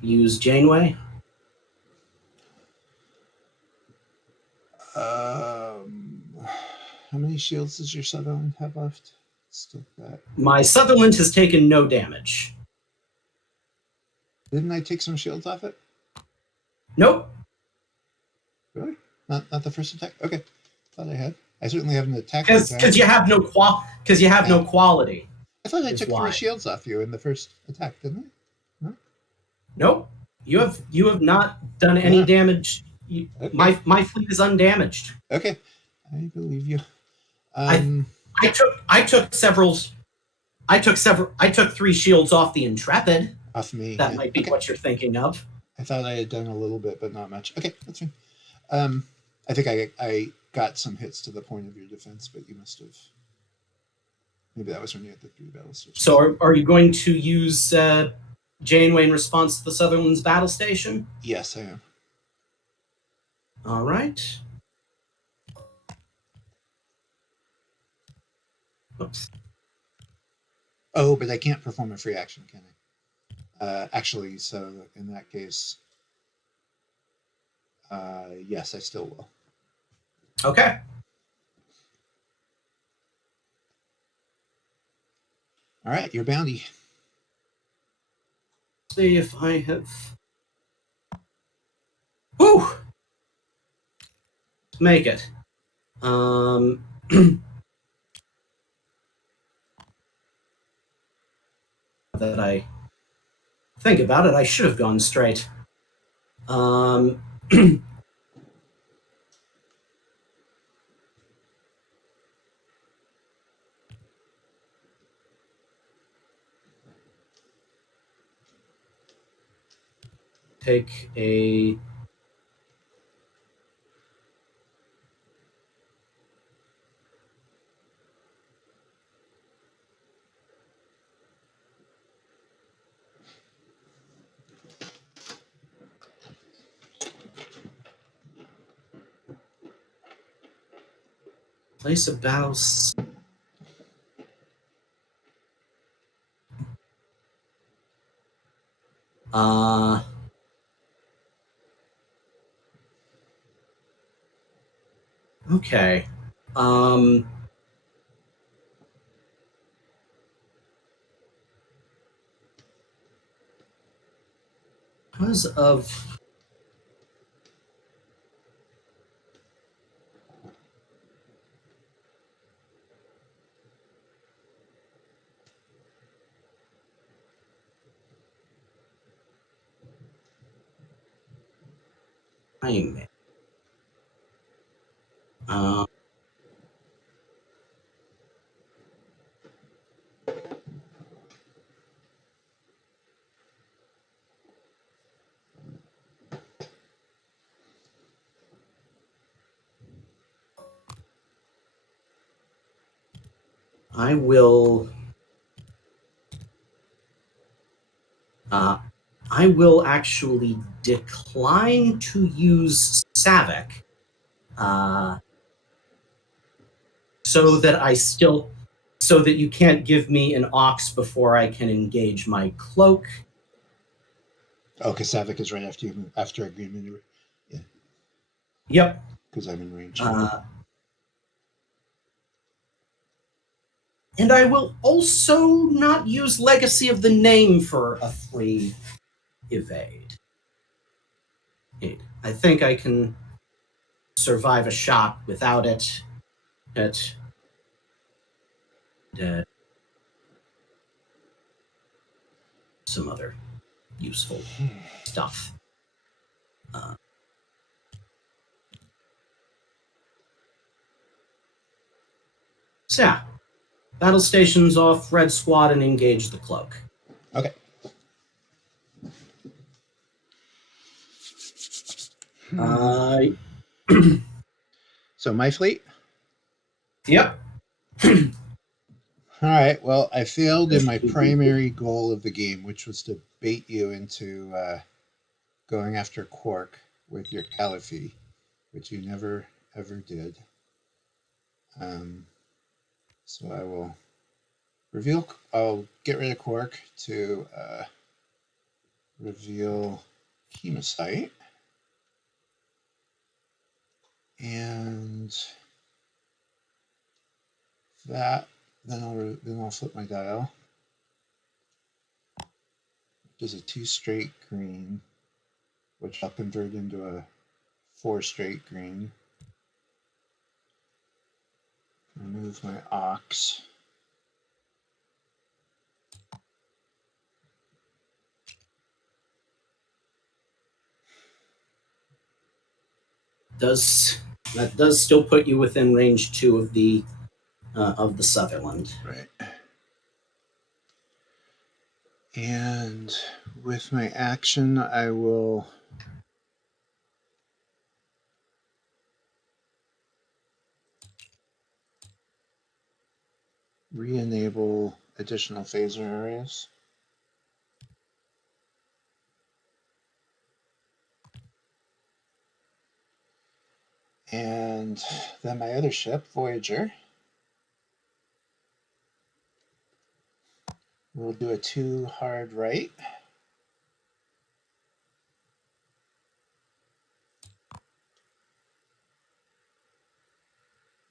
use Janeway? How many shields does your Sutherland have left? Still got... My Sutherland has taken no damage. Didn't I take some shields off it? Nope. Really? Not the first attack? Okay. Thought I had. I certainly haven't attacked. Because you have no no quality. I thought I took 3 shields off you in the first attack, didn't I? No? Nope. You have not done any damage. Okay. My fleet is undamaged. Okay. I believe you. I took 3 shields off the Intrepid. Off me. That might be what you're thinking of. I thought I had done a little bit, but not much. Okay, that's fine. I think I got some hits to the point of your defense, but you must have. Maybe that was when you had the 3 battle stations. So are you going to use Janeway in response to the Sutherland's battle station? Yes, I am. All right. Oops. Oh, but I can't perform a free action, can I? Actually, so in that case, yes, I still will. Okay. All right, your bounty. See if I have. Woo! Make it. That I think about it, I should have gone straight. Take a place a battle. Okay. Because of timing. I will actually decline to use Savick, so that you can't give me an Ox before I can engage my cloak. Oh, because Savick is right after you, after a green maneuver. Yeah. Yep. Because I'm in range. And I will also not use Legacy of the Name for a free evade. I think I can survive a shot without it. Some other useful stuff. So yeah, battle stations off, red squad, and engage the cloak. Okay. So my fleet? Yep. All right. Well, I failed in my primary goal of the game, which was to bait you into going after Quark with your Caliphate, which you never ever did. So I will reveal. I'll get rid of Quark to reveal Chemosite, and that. Then I'll flip my dial. Which is a 2 straight green, which I'll convert into a 4 straight green. Remove my ox. That does still put you within range 2 of the Sutherland. Right. And with my action, I will re-enable additional phaser areas. And then my other ship, Voyager, will do a 2 hard right.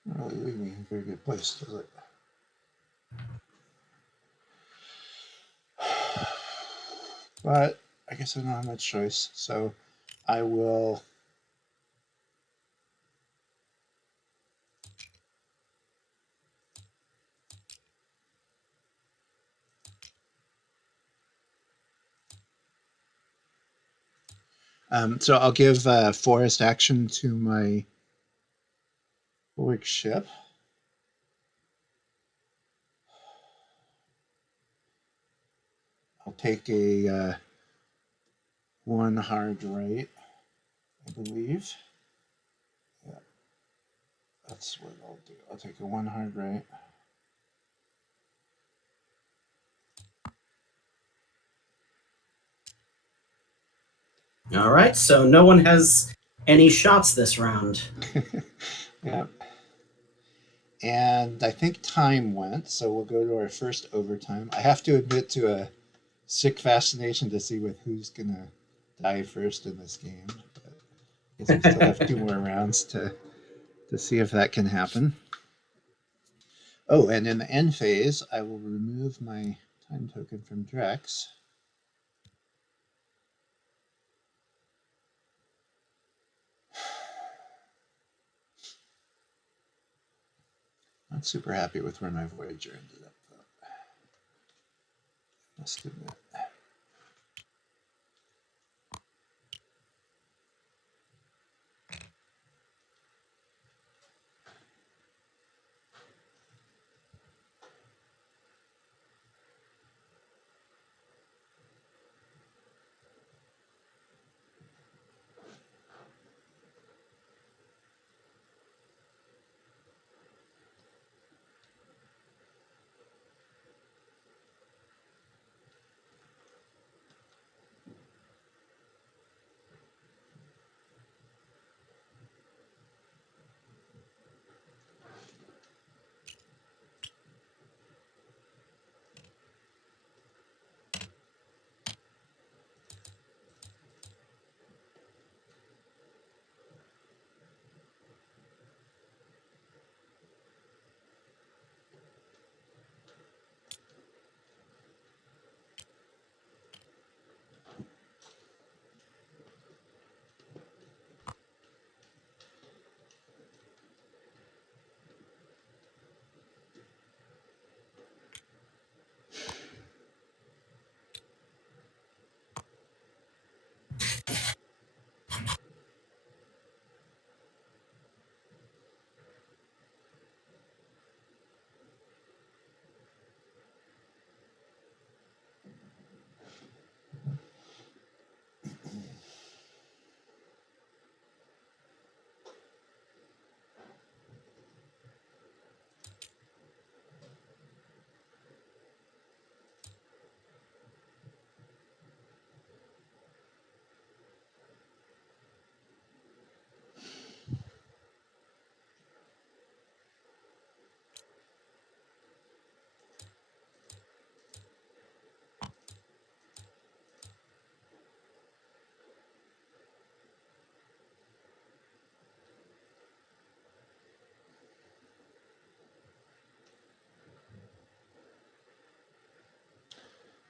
Not really leave me in a very good place, does it? But I guess I don't have much choice, so I will so I'll give forest action to my forward ship. I'll take a 1 hard right, I believe. Yeah, that's what I'll do. I'll take a 1 hard right. All right, so no one has any shots this round. Yeah. And I think time went, so we'll go to our first overtime. I have to admit to a sick fascination to see with who's gonna die first in this game. But I guess we still have 2 more rounds to see if that can happen. Oh, and in the end phase, I will remove my time token from Drex. Not super happy with where my Voyager ended up, though. Must admit.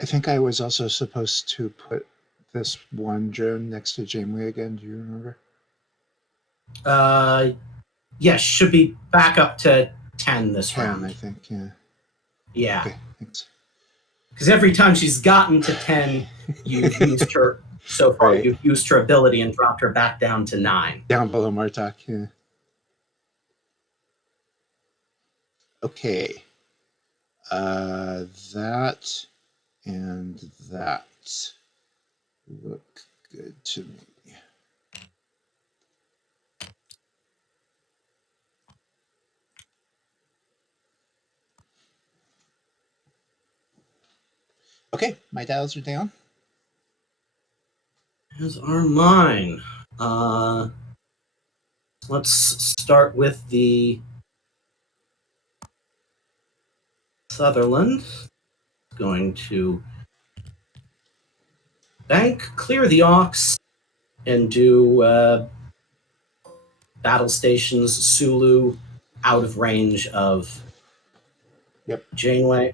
I think I was also supposed to put this one drone next to Janeway again. Do you remember? Yes, should be back up to 10 this 10, round. I think, yeah. Yeah. Okay, thanks. Because every time she's gotten to 10, you've used her so far. Right. You've used her ability and dropped her back down to 9. Down below Martok, yeah. Okay. That and that look good to me. Okay, my dials are down. As are mine. Let's start with the Sutherland. Going to bank, clear the aux, and do battle stations Sulu out of range of Janeway.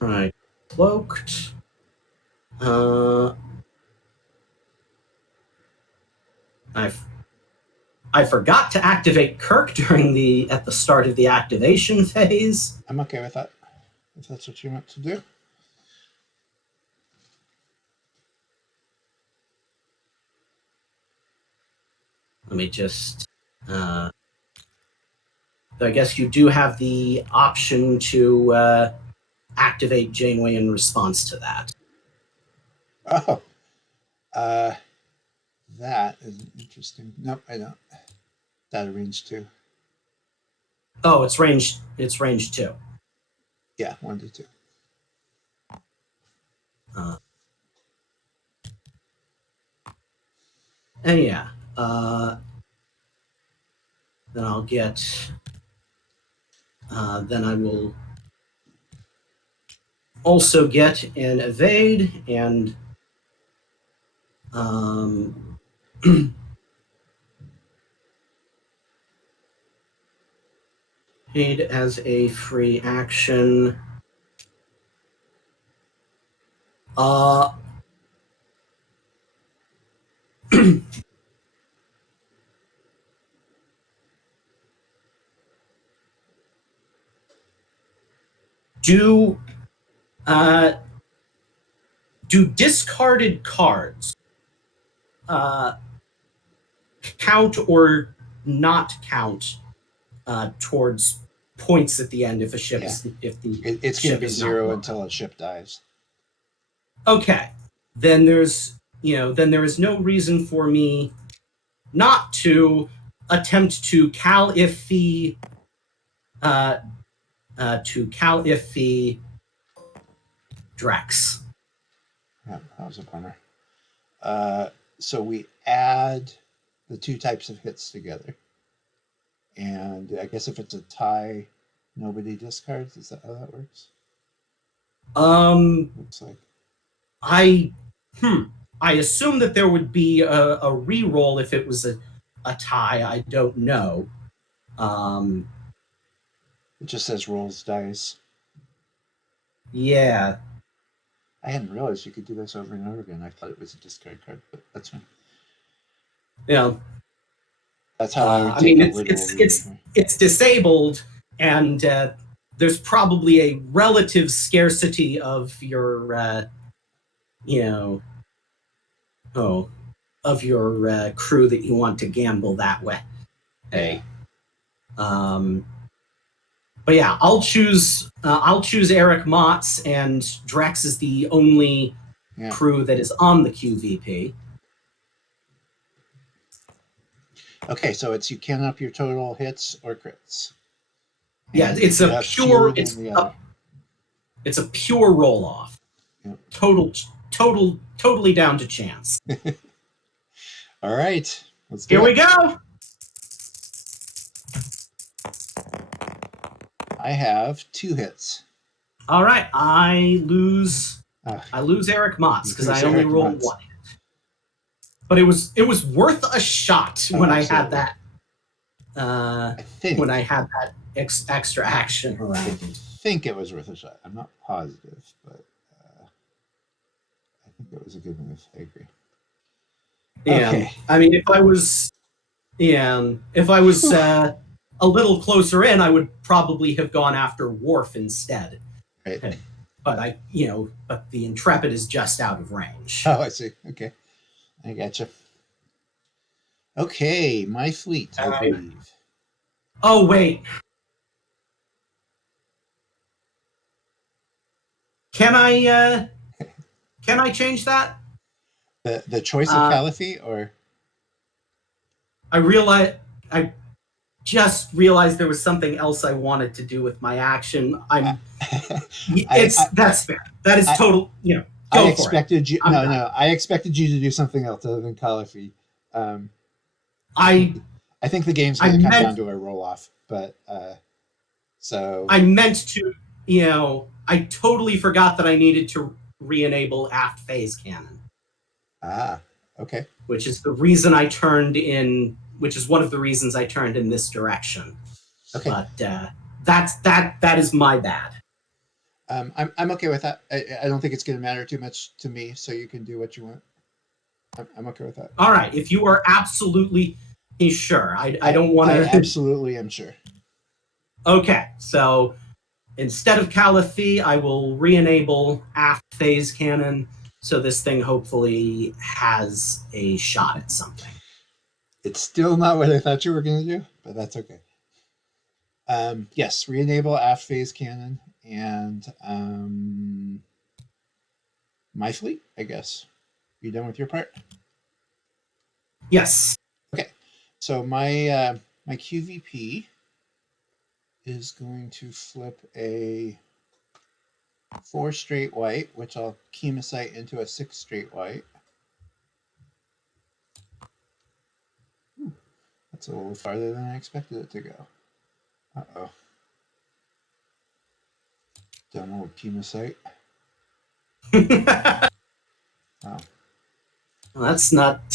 All right, cloaked. I forgot to activate Kirk at the start of the activation phase. I'm okay with that, if that's what you want to do. Let me just. I guess you do have the option to activate Janeway in response to that. Oh, that is interesting. Nope, I don't. That a range 2. Oh, it's range 2. Yeah, 1 to 2. And yeah, then I'll get. Then I will also get an evade and paid as a free action. Do discarded cards count or not count towards points at the end if a ship is it's going to be 0 until a ship dies. Okay, then there is no reason for me not to attempt to Cal Iffy Drex. Yeah, that was a bummer. So we add the 2 types of hits together. And I guess if it's a tie, nobody discards. Is that how that works? Looks like. I assume that there would be a re-roll if it was a tie. I don't know. It just says rolls dice. Yeah. I hadn't realized you could do this over and over again. I thought it was a discard card, but that's fine. Yeah. That's how I would take it's disabled, and there's probably a relative scarcity of your of your crew that you want to gamble that way. Hey. But yeah, I'll choose Eric Motz, and Drex is the only crew that is on the QVP. Okay, so it's you can up your total hits or crits. Yeah, it's a pure roll off. Yep. Totally down to chance. All right, let's do it. Here we go. I have 2 hits. All right, I lose Ah, Eric Motz you because I lose only Eric rolled Motz. one. But it was worth a shot when I had absolutely. that. I think When I had that extra action I around. think it was worth a shot. I'm not positive, but I think it was a good move. I agree. Yeah, Okay. I mean, if I was a little closer in, I would probably have gone after Worf instead. Right. But but the Intrepid is just out of range. Oh, I see. Okay. I gotcha. Okay, my fleet, I believe. Oh wait, can I change that? The choice of Caliphate or I just realized there was something else I wanted to do with my action. That's fair. That is total. I Go for it. expected you. I'm No, done. no. I expected you to do something else other than Caliphate. I I think the game's I going to come down meant to a roll off, but so I meant to. I totally forgot that I needed to re-enable aft phase cannon, okay. which is the reason I turned in. Which is one of the reasons I turned in this direction. Okay. But that is my bad. I'm okay with that. I don't think it's going to matter too much to me, so you can do what you want. I'm okay with that. All right, if you are absolutely sure, I don't want to. I absolutely am sure. Okay, so instead of Caliphate, I will re-enable aft phase cannon, so this thing hopefully has a shot at something. It's still not what I thought you were going to do, but that's okay. Yes, re-enable aft phase cannon and my fleet, I guess. You done with your part? Yes. Okay. So my QVP is going to flip a 4 straight white, which I'll chemocite into a 6 straight white. Ooh, that's a little farther than I expected it to go. Uh-oh. Dumb old chemocite. Wow. Well, that's not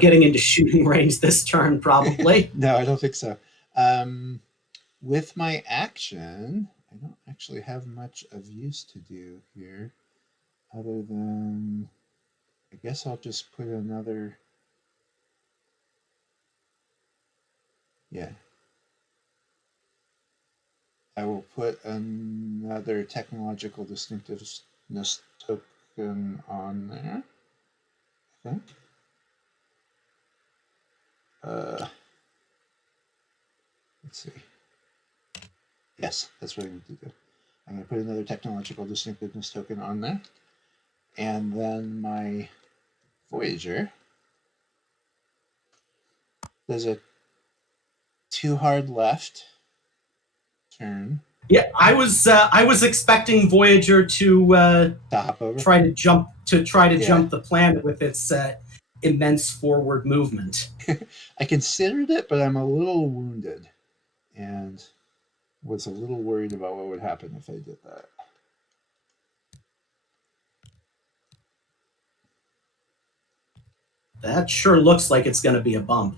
getting into shooting range this turn, probably. No, I don't think so. With my action, I don't actually have much of use to do here, other than I guess I'll just put another. Yeah. I will put another technological distinctiveness token on there, I think. Let's see. Yes, that's what I need to do. I'm going to put another technological distinctiveness token on there. And then my Voyager does a 2 hard left turn. Yeah, I was expecting Voyager to hop over. try to jump the planet with its immense forward movement. I considered it, but I'm a little wounded and was a little worried about what would happen if I did that. That sure looks like it's going to be a bump.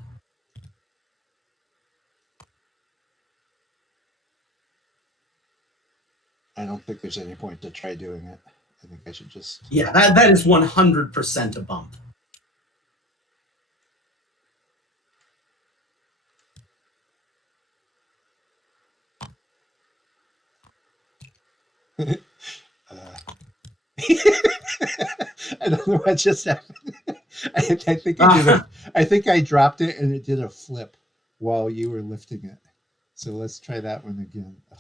I don't think there's any point to try doing it. I think I should just... Yeah, that is 100% a bump. I don't know what just happened. I think I dropped it and it did a flip while you were lifting it. So let's try that one again. Ugh.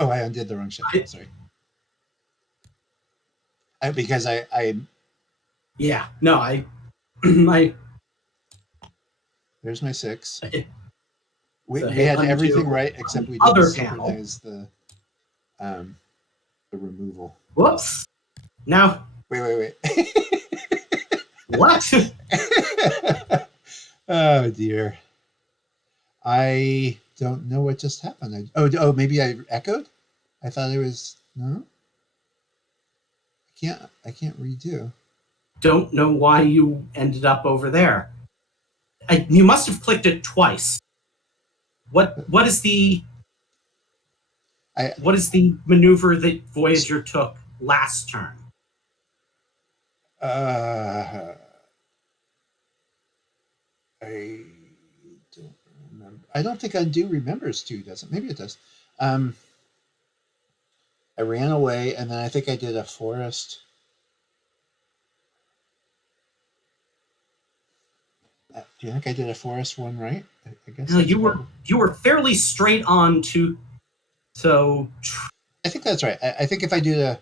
Oh, I undid the wrong shit. Sorry. Because I yeah, no, I there's my 6. We So had undo everything right except we other didn't panel. synchronize the removal. Whoops. Now Wait. what? Oh dear. I don't know what just happened. Oh, maybe I echoed? I thought it was no. I can't redo. Don't know why you ended up over there. You must have clicked it twice. What is the I maneuver that Voyager took last turn? uh I don't remember. I don't think undo remembers to, does it? Maybe it does. I ran away and then I think I did a forest. Do you think I did a forest one right? I guess No, you were fairly straight on to. So I think that's right. I think if I do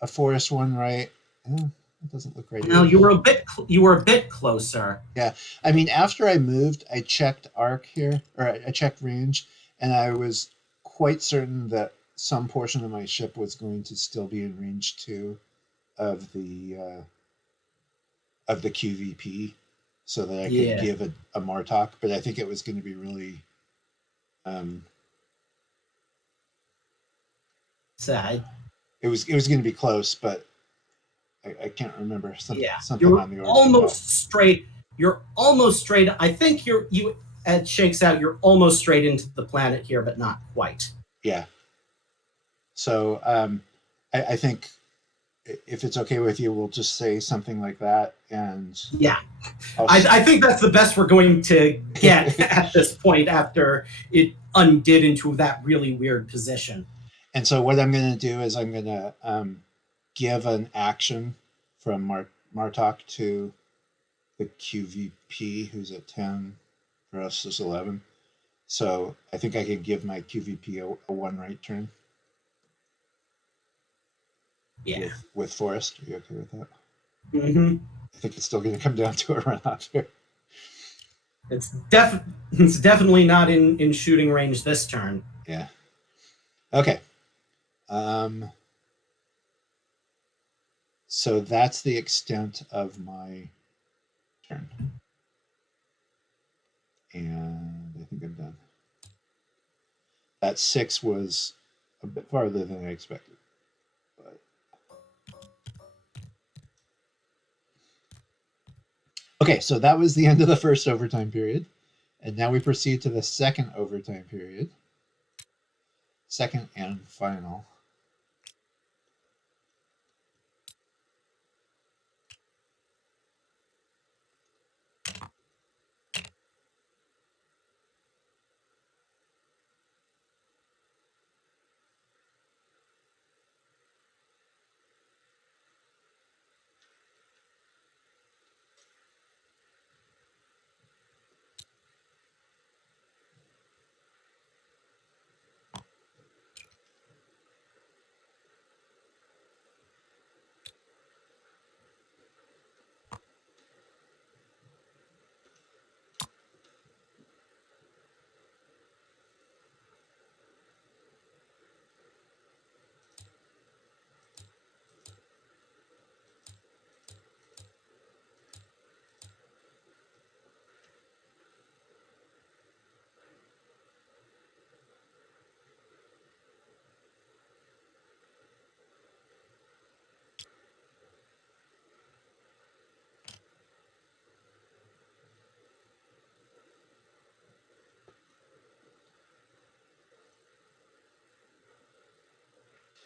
a forest one right, it doesn't look right. no, you were a bit closer. Yeah, I mean, after I moved, I checked arc here, or I checked range, and I was quite certain that some portion of my ship was going to still be in range 2 of the QVP, so that I could give a Martok. But I think it was going to be really. Sad. It was going to be close, but I can't remember something You're on the order. almost straight. You're almost straight. I think you it shakes out. You're almost straight into the planet here, but not quite. Yeah. So I think if it's okay with you, we'll just say something like that, and yeah, I think that's the best we're going to get at this point after it undid into that really weird position. And so what I'm going to do is I'm going to give an action from Martok to the QVP, who's at 10 versus 11. So I think I can give my QVP a one right turn. Yeah. With Forest. Are you okay with that? Mm-hmm. I think it's still going to come down to a runoff here. It's definitely not in shooting range this turn. Yeah. Okay. So that's the extent of my turn. And I think I'm done. That 6 was a bit farther than I expected. But okay, so that was the end of the first overtime period. And now we proceed to the second overtime period. Second and final.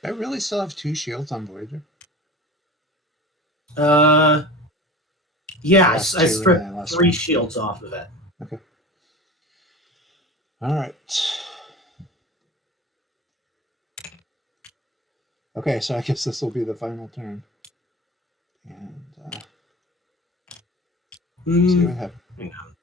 I really still have 2 shields on Voyager. Yeah, I stripped 3 shields off of it. Okay. All right. Okay, so I guess this will be the final turn. And see what happens. Hang on.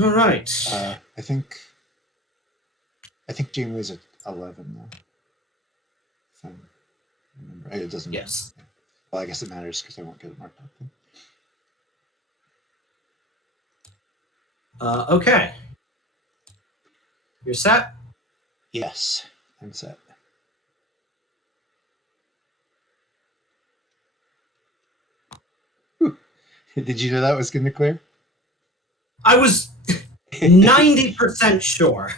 All right. I think Janeway's at 11 now. If I remember. It doesn't. Yes. Matter. Well, I guess it matters because I won't get it marked up. Okay. You're set? Yes, I'm set. Whew. Did you know that was going to clear? I was 90% sure.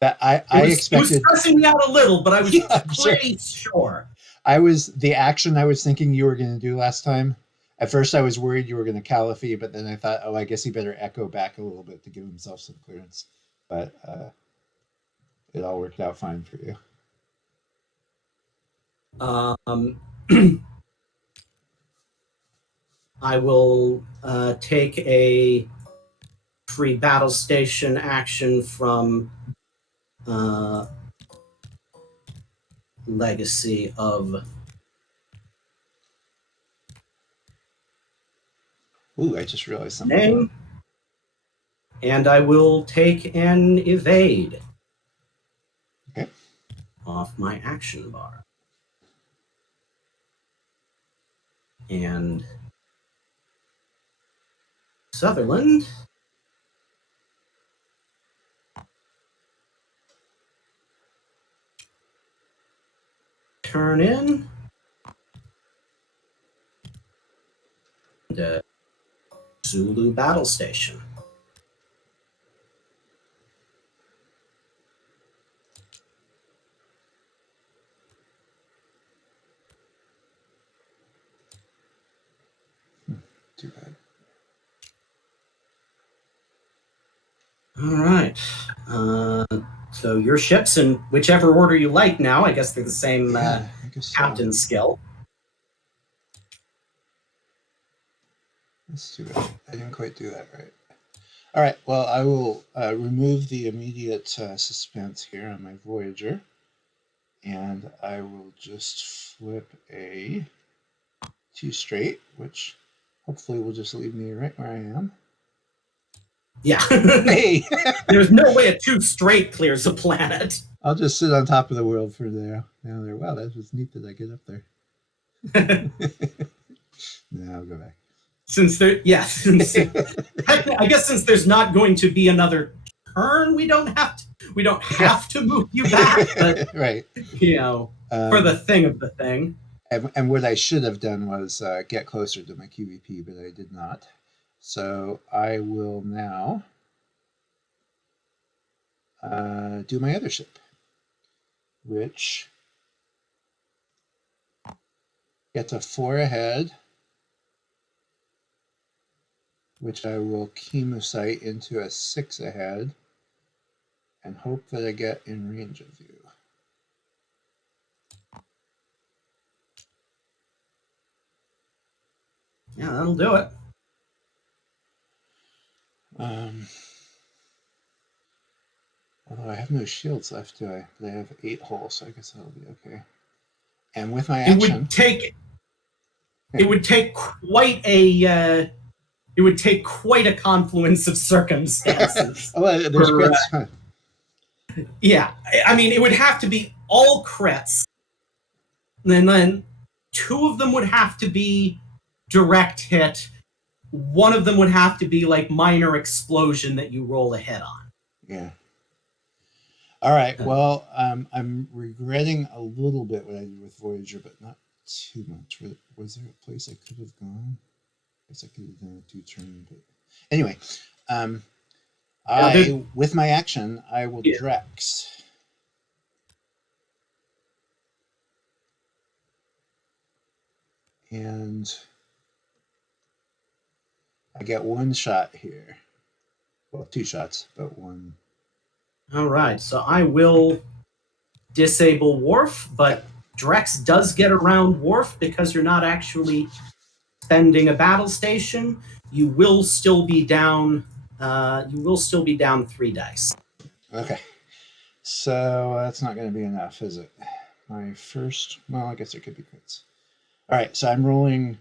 That I It was expected. stressing me out a little, but I was Yeah, I'm sure. pretty sure. The action I was thinking you were going to do last time. At first, I was worried you were going to caliphate, but then I thought, oh, I guess he better echo back a little bit to give himself some clearance. But it all worked out fine for you. I will take a free battle station action from Legacy of. Ooh, I just realized something. Name. And I will take an evade. Okay. Off my action bar. And Sutherland. Turn in. The Zulu battle station. Too bad. All right. So your ships in whichever order you like now. I guess they're the same captain skill. That's too bad. I didn't quite do that right. All right. Well, I will remove the immediate suspense here on my Voyager. And I will just flip a 2 straight, which hopefully will just leave me right where I am. Yeah. Hey! There's no way a 2 straight clears a planet. I'll just sit on top of the world for there. Now there. Wow, that was neat that I get up there. No, I'll go back. I guess since there's not going to be another turn, we don't have to move you back. But, right. For the thing of the thing. And what I should have done was get closer to my QVP, but I did not. So I will now do my other ship, which gets a 4 ahead, which I will chemosite into a 6 ahead and hope that I get in range of you. Yeah, that'll do it. Although I have no shields left, do I? But I have 8 holes, so I guess that'll be okay. And with my action, it would take quite a confluence of circumstances. There's crits. Yeah, I mean, it would have to be all crits, and then 2 of them would have to be direct hit. 1 of them would have to be like minor explosion that you roll a hit on. Yeah. All right. Well, I'm regretting a little bit what I did with Voyager, but not too much. Was there a place I could have gone? I guess I could have done a 2-turn, but anyway, with my action, I will Drex. And I get 1 shot here. Well, 2 shots, but 1. All right, so I will disable Worf, but Drex does get around Worf because you're not actually spending a battle station. You will still be down. 3 dice. Okay, so that's not going to be enough, is it? My first. Well, I guess there could be crits. All right, so I'm rolling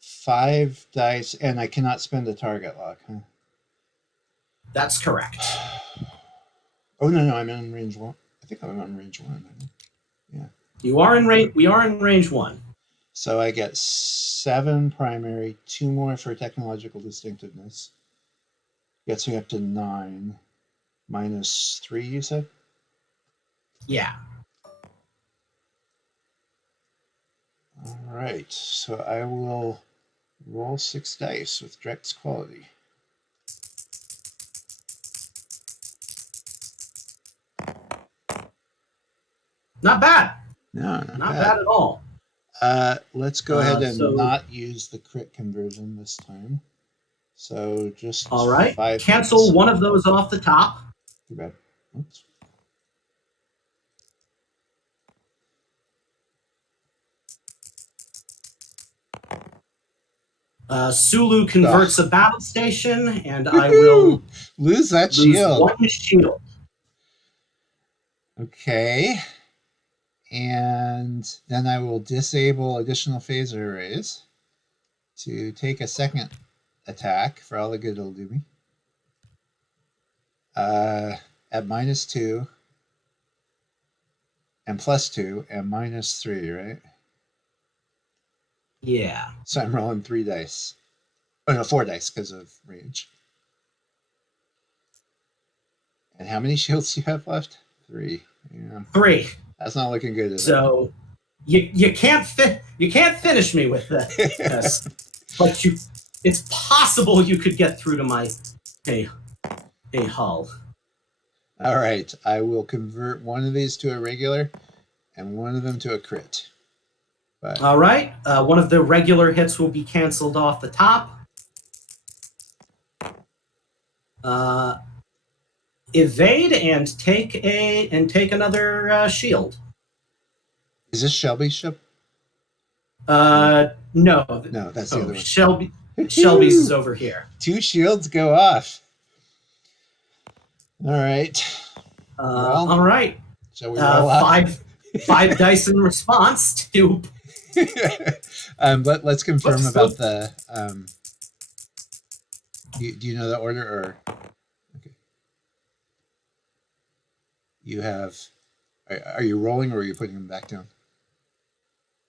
5 dice, and I cannot spend a target lock, huh? That's correct. Oh, no, I'm in range 1. I think I'm on range 1. Yeah. You are in range. We are in range 1. So I get 7 primary, 2 more for technological distinctiveness. Gets me up to 9. -3, you said? Yeah. All right, so I will roll 6 dice with Drex quality. Not bad. No, Not bad at all. Let's go ahead and so- not use the crit conversion this time. So just All right. 5 Cancel hits. one of those off the top. Too bad. Oops. Sulu converts a battle station, and I will lose that lose shield. 1 shield. Okay. And then I will disable additional phaser arrays to take a second attack for all the good it'll do me. At -2 and +2 and -3, right? Yeah. So I'm rolling 3 dice. Oh no, 4 dice because of range. And how many shields do you have left? 3. Yeah. 3. That's not looking good, is So you can't finish me with this, but it's possible you could get through to my a hull. All right, I will convert one of these to a regular and one of them to a crit. But All right, one of the regular hits will be canceled off the top. Evade and take another shield. is this Shelby's ship? No. No, that's the other one. Shelby's is over here. 2 shields go off. All right. Well, all right. Shall we roll out? 5 dice in response to. Let's confirm about the. Do you know the order or? Okay. You have. Are you rolling or are you putting them back down?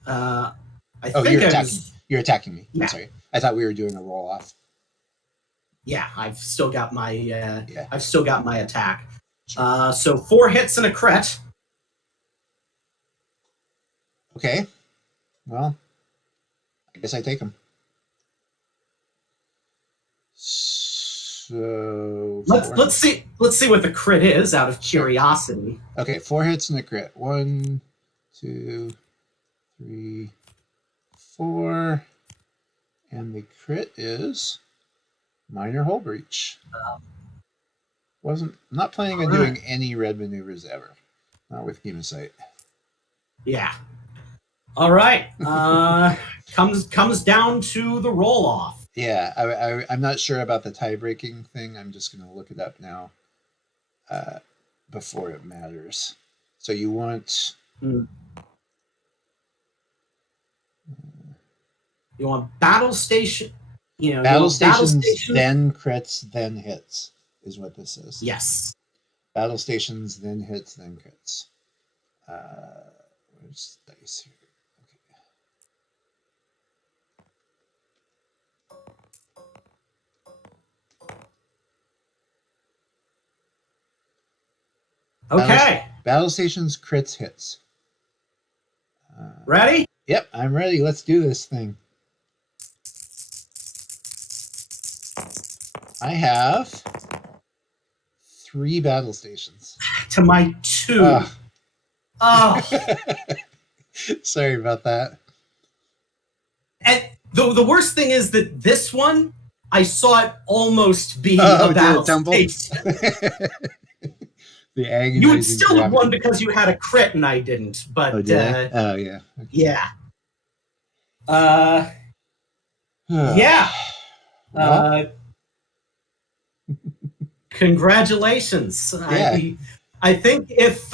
I Oh, think you're attacking. You're attacking me. Yeah. I'm sorry. I thought we were doing a roll off. Yeah, I've still got my Yeah. I've still got my attack. So 4 hits and a crit. Okay. Well, I guess I take them. So Let's see what the crit is out of curiosity. Okay, 4 hits and a crit. 1, 2, 3, 4, and the crit is minor hull breach. Not planning on doing any red maneuvers ever, not with Chemosite. Yeah. All right. Comes down to the roll off. Yeah, I'm not sure about the tie breaking thing. I'm just going to look it up now before it matters. So you want. You want battle station. Battle stations, then crits, then hits, is what this is. Yes. Battle stations, then hits, then crits. Where's dice here? Okay. Battle stations, crits, hits. Ready? Yep, I'm ready. Let's do this thing. I have 3 battle stations. To my 2. Oh. Sorry about that. And the worst thing is that this one, I saw it almost be a battle station. The agonizing You would still have gravity. won because you had a crit and I didn't. But Oh, did I? Oh, yeah. Okay. yeah. Yeah. Well, Congratulations. Yeah. I think if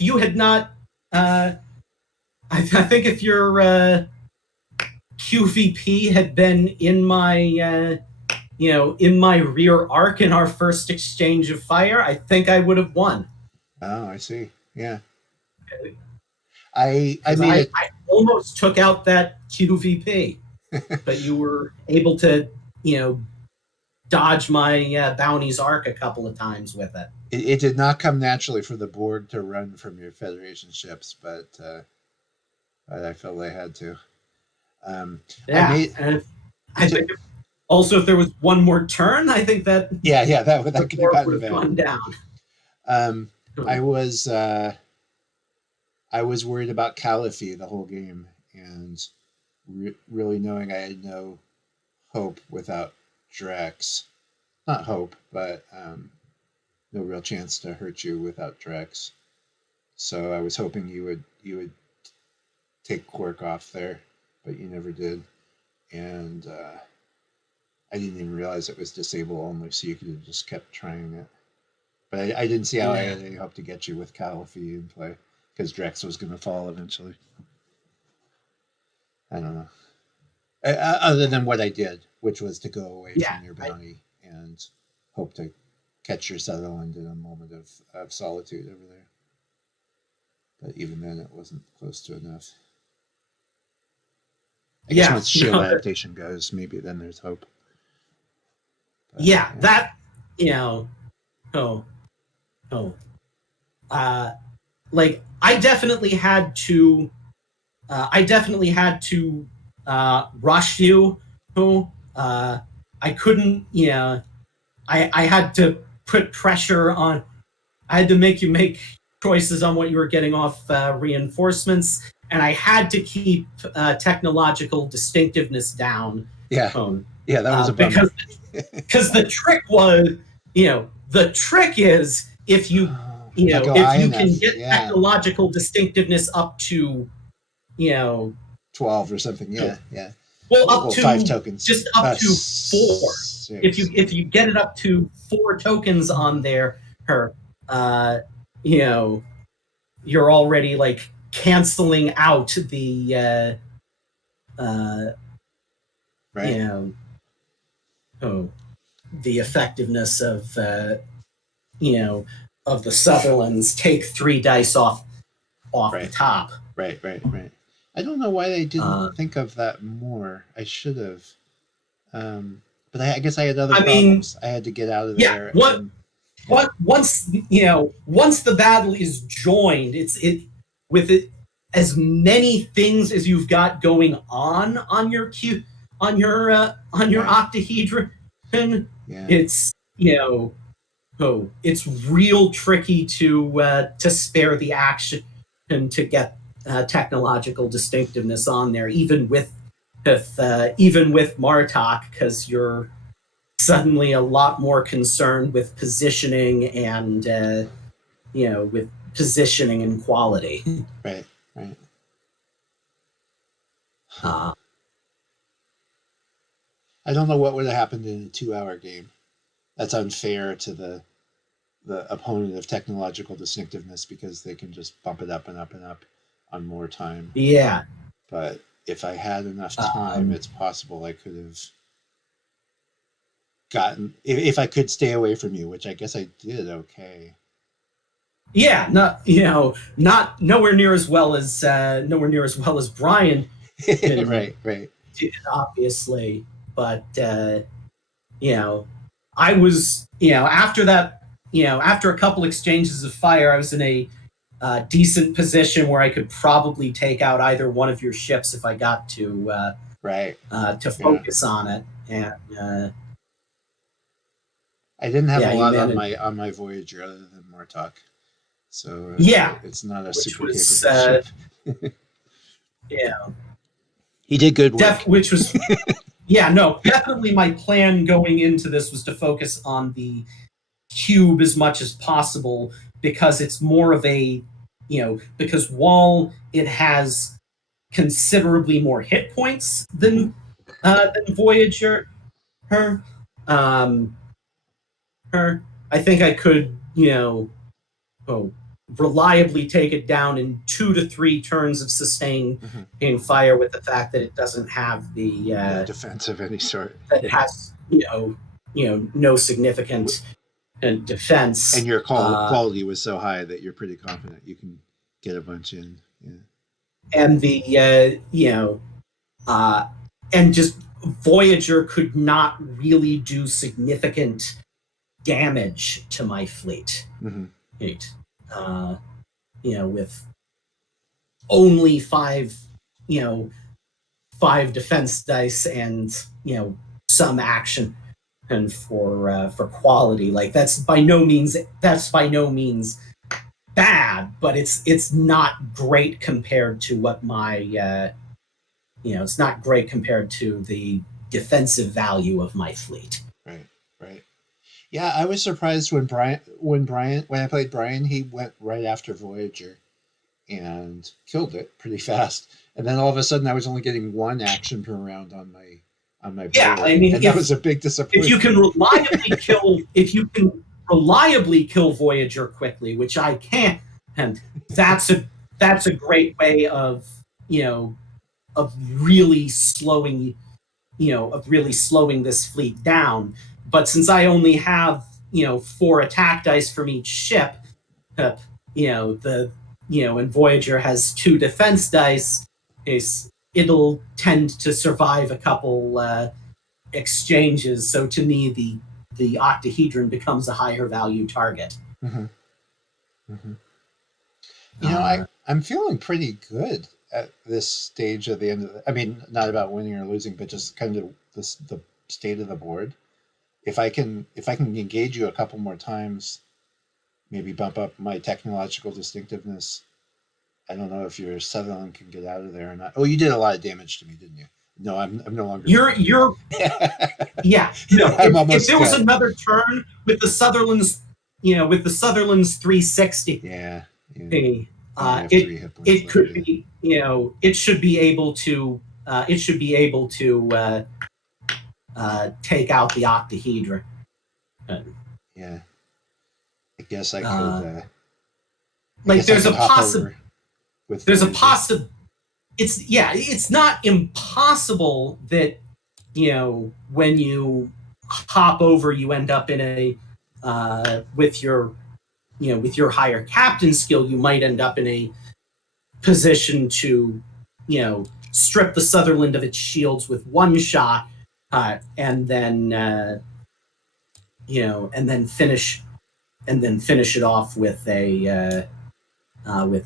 you had not I think if your QVP had been in my in my rear arc in our first exchange of fire, I think I would have won. Oh, I see. Yeah. Okay. I almost took out that QVP, but you were able to, dodge my bounty's arc a couple of times with it. It did not come naturally for the Borg to run from your Federation ships, but I felt I had to. I think also if there was one more turn, I think that that could have would have gone down. I was worried about Caliphate the whole game, and really knowing I had no hope without Drex. Not hope, but no real chance to hurt you without Drex. So I was hoping you would take Quark off there, but you never did. And I didn't even realize it was disable only, so you could have just kept trying it. But I didn't see how I had any hope to get you with Caliphate in play, because Drex was going to fall eventually. I don't know. Other than what I did, which was to go away from your bounty and hope to catch your Sutherland in a moment of solitude over there. But even then, it wasn't close to enough. I guess once shield adaptation goes, maybe then there's hope. But, that, like I definitely had to rush you. I couldn't, I had to put pressure on. I had to make you make choices on what you were getting off reinforcements, and I had to keep technological distinctiveness down. That was a bummer. Because the trick was, the trick is if you can get technological distinctificness up to, 12 or something. Well, up to 5 tokens. Just up to 4. 6. If you get it up to 4 tokens on there, you're already like canceling out the the effectiveness of of the Sutherlands. Take 3 dice off the top. Right. I don't know why they didn't think of that more. I should have. But I guess I had other problems. I had to get out of there. Once the battle is joined, with it as many things as you've got going on your octahedron. It's it's real tricky to spare the action and to get technological distinctiveness on there, even with Martok, because you're suddenly a lot more concerned with positioning and with positioning and quality. Right. I don't know what would have happened in a 2-hour game. That's unfair to the opponent of technological distinctiveness, because they can just bump it up and up and up on more time. Yeah. But if I had enough time, it's possible I could have gotten, if I could stay away from you, which I guess I did okay. Yeah, not nowhere near as well as Brian did, right. Did, obviously, but I was after that, after a couple exchanges of fire, I was in a decent position where I could probably take out either one of your ships if I got to focus on it. And I didn't have a lot on my Voyager other than Martok, so it's not a super capable ship. He did good work. Which was definitely my plan going into this was to focus on the cube as much as possible, because it's more of a because while it has considerably more hit points than Voyager, I think I could reliably take it down in 2 to 3 turns of sustained fire, with the fact that it doesn't have the defense of any sort. That has no significant defense. And your quality was so high that you're pretty confident you can get a bunch in. Yeah. And the and just Voyager could not really do significant damage to my fleet. Mm-hmm. With only five defense dice and some action and for quality. Like that's by no means bad, but it's not great compared to what my it's not great compared to the defensive value of my fleet. Right. Yeah, I was surprised when I played Brian, he went right after Voyager and killed it pretty fast. And then all of a sudden I was only getting one action per round on my board. Yeah, I mean, that was a big disappointment. If you can reliably kill Voyager quickly, which I can, and that's a great way of really slowing this fleet down. But since I only have 4 attack dice from each ship, and Voyager has 2 defense dice, it'll tend to survive a couple exchanges. So to me, the octahedron becomes a higher value target. Mm-hmm. Mm-hmm. I'm feeling pretty good at this stage of the end of I mean, not about winning or losing, but just kind of the state of the board. If I can engage you a couple more times, maybe bump up my technological distinctiveness. I don't know if your Sutherland can get out of there or not. Oh, you did a lot of damage to me, didn't you? No, I'm no longer. You're yeah. No, if there was another turn with the Sutherland's, with the Sutherland's 360. Yeah. It could be, it should be able to take out the octahedron. Yeah. I guess I could. There's a possible. It's not impossible that when you hop over, you end up in a with your higher captain skill, you might end up in a position to strip the Sutherland of its shields with one shot, and then finish it off with a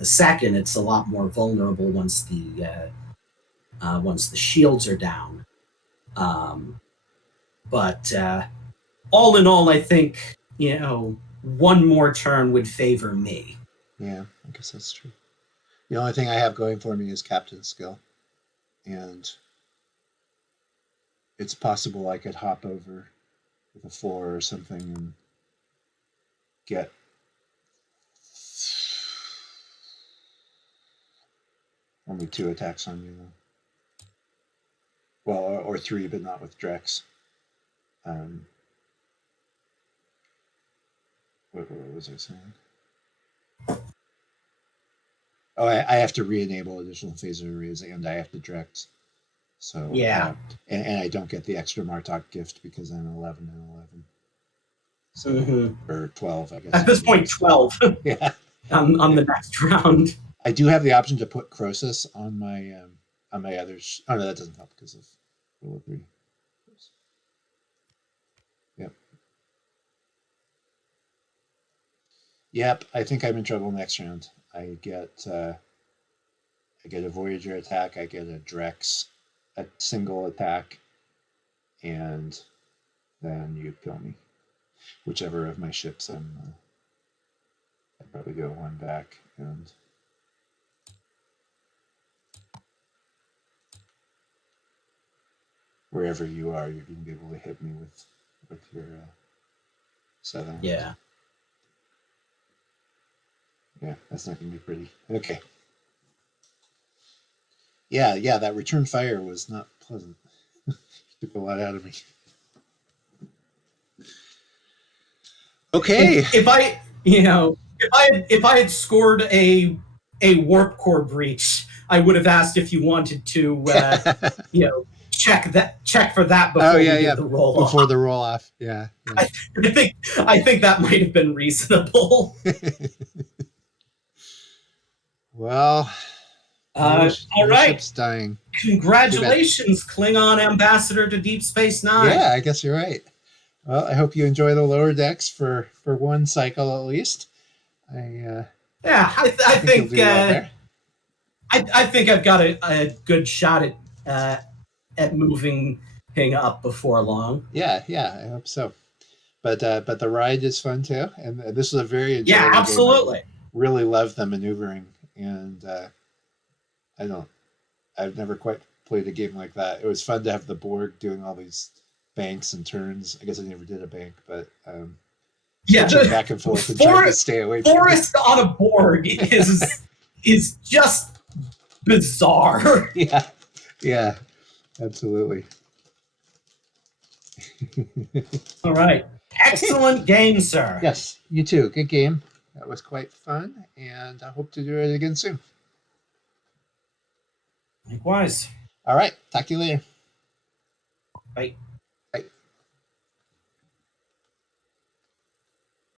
second. It's a lot more vulnerable once the shields are down. But all in all, I think one more turn would favor me. Yeah, I guess that's true. The only thing I have going for me is captain skill, and it's possible I could hop over with a 4 or something and get only 2 attacks on you, though. Well, or 3, but not with Drex. What was I saying? Oh, I have to re-enable additional phaser arrays, and I have to Drex. So yeah, and I don't get the extra Martok gift because I'm 11 and 11. So or 12, I guess. At this point, 12. Yeah. On the next round. I do have the option to put Croesus on my others. Oh no, that doesn't help because of rule of 3. Yep, I think I'm in trouble next round. I get a Voyager attack, I get a Drex, a single attack, and then you kill me. Whichever of my ships I probably go 1 back, and wherever you are, you're going to be able to hit me with your 7. Yeah. Yeah, that's not going to be pretty. Okay. Yeah, that return fire was not pleasant. Took a lot out of me. Okay. If I had scored a warp core breach, I would have asked if you wanted to check for that before the roll off. Before the roll off. Yeah. I think that might have been reasonable. Well, All No right. ships dying. Congratulations, Klingon ambassador to Deep Space Nine. Yeah, I guess you're right. Well, I hope you enjoy the lower decks for one cycle at least. Yeah, I think you'll do well there. I think I've got a good shot at moving Ping up before long. Yeah, I hope so. But the ride is fun too, and this is a very enjoyable game. Absolutely. I really love the maneuvering, and I've never quite played a game like that. It was fun to have the Borg doing all these banks and turns. I guess I never did a bank, but switching back and forth and trying to stay away. Forest on a Borg is just bizarre. Yeah, absolutely. All right. Excellent game, sir. Yes, you too. Good game. That was quite fun, and I hope to do it again soon. Likewise. All right. Talk to you later. Bye.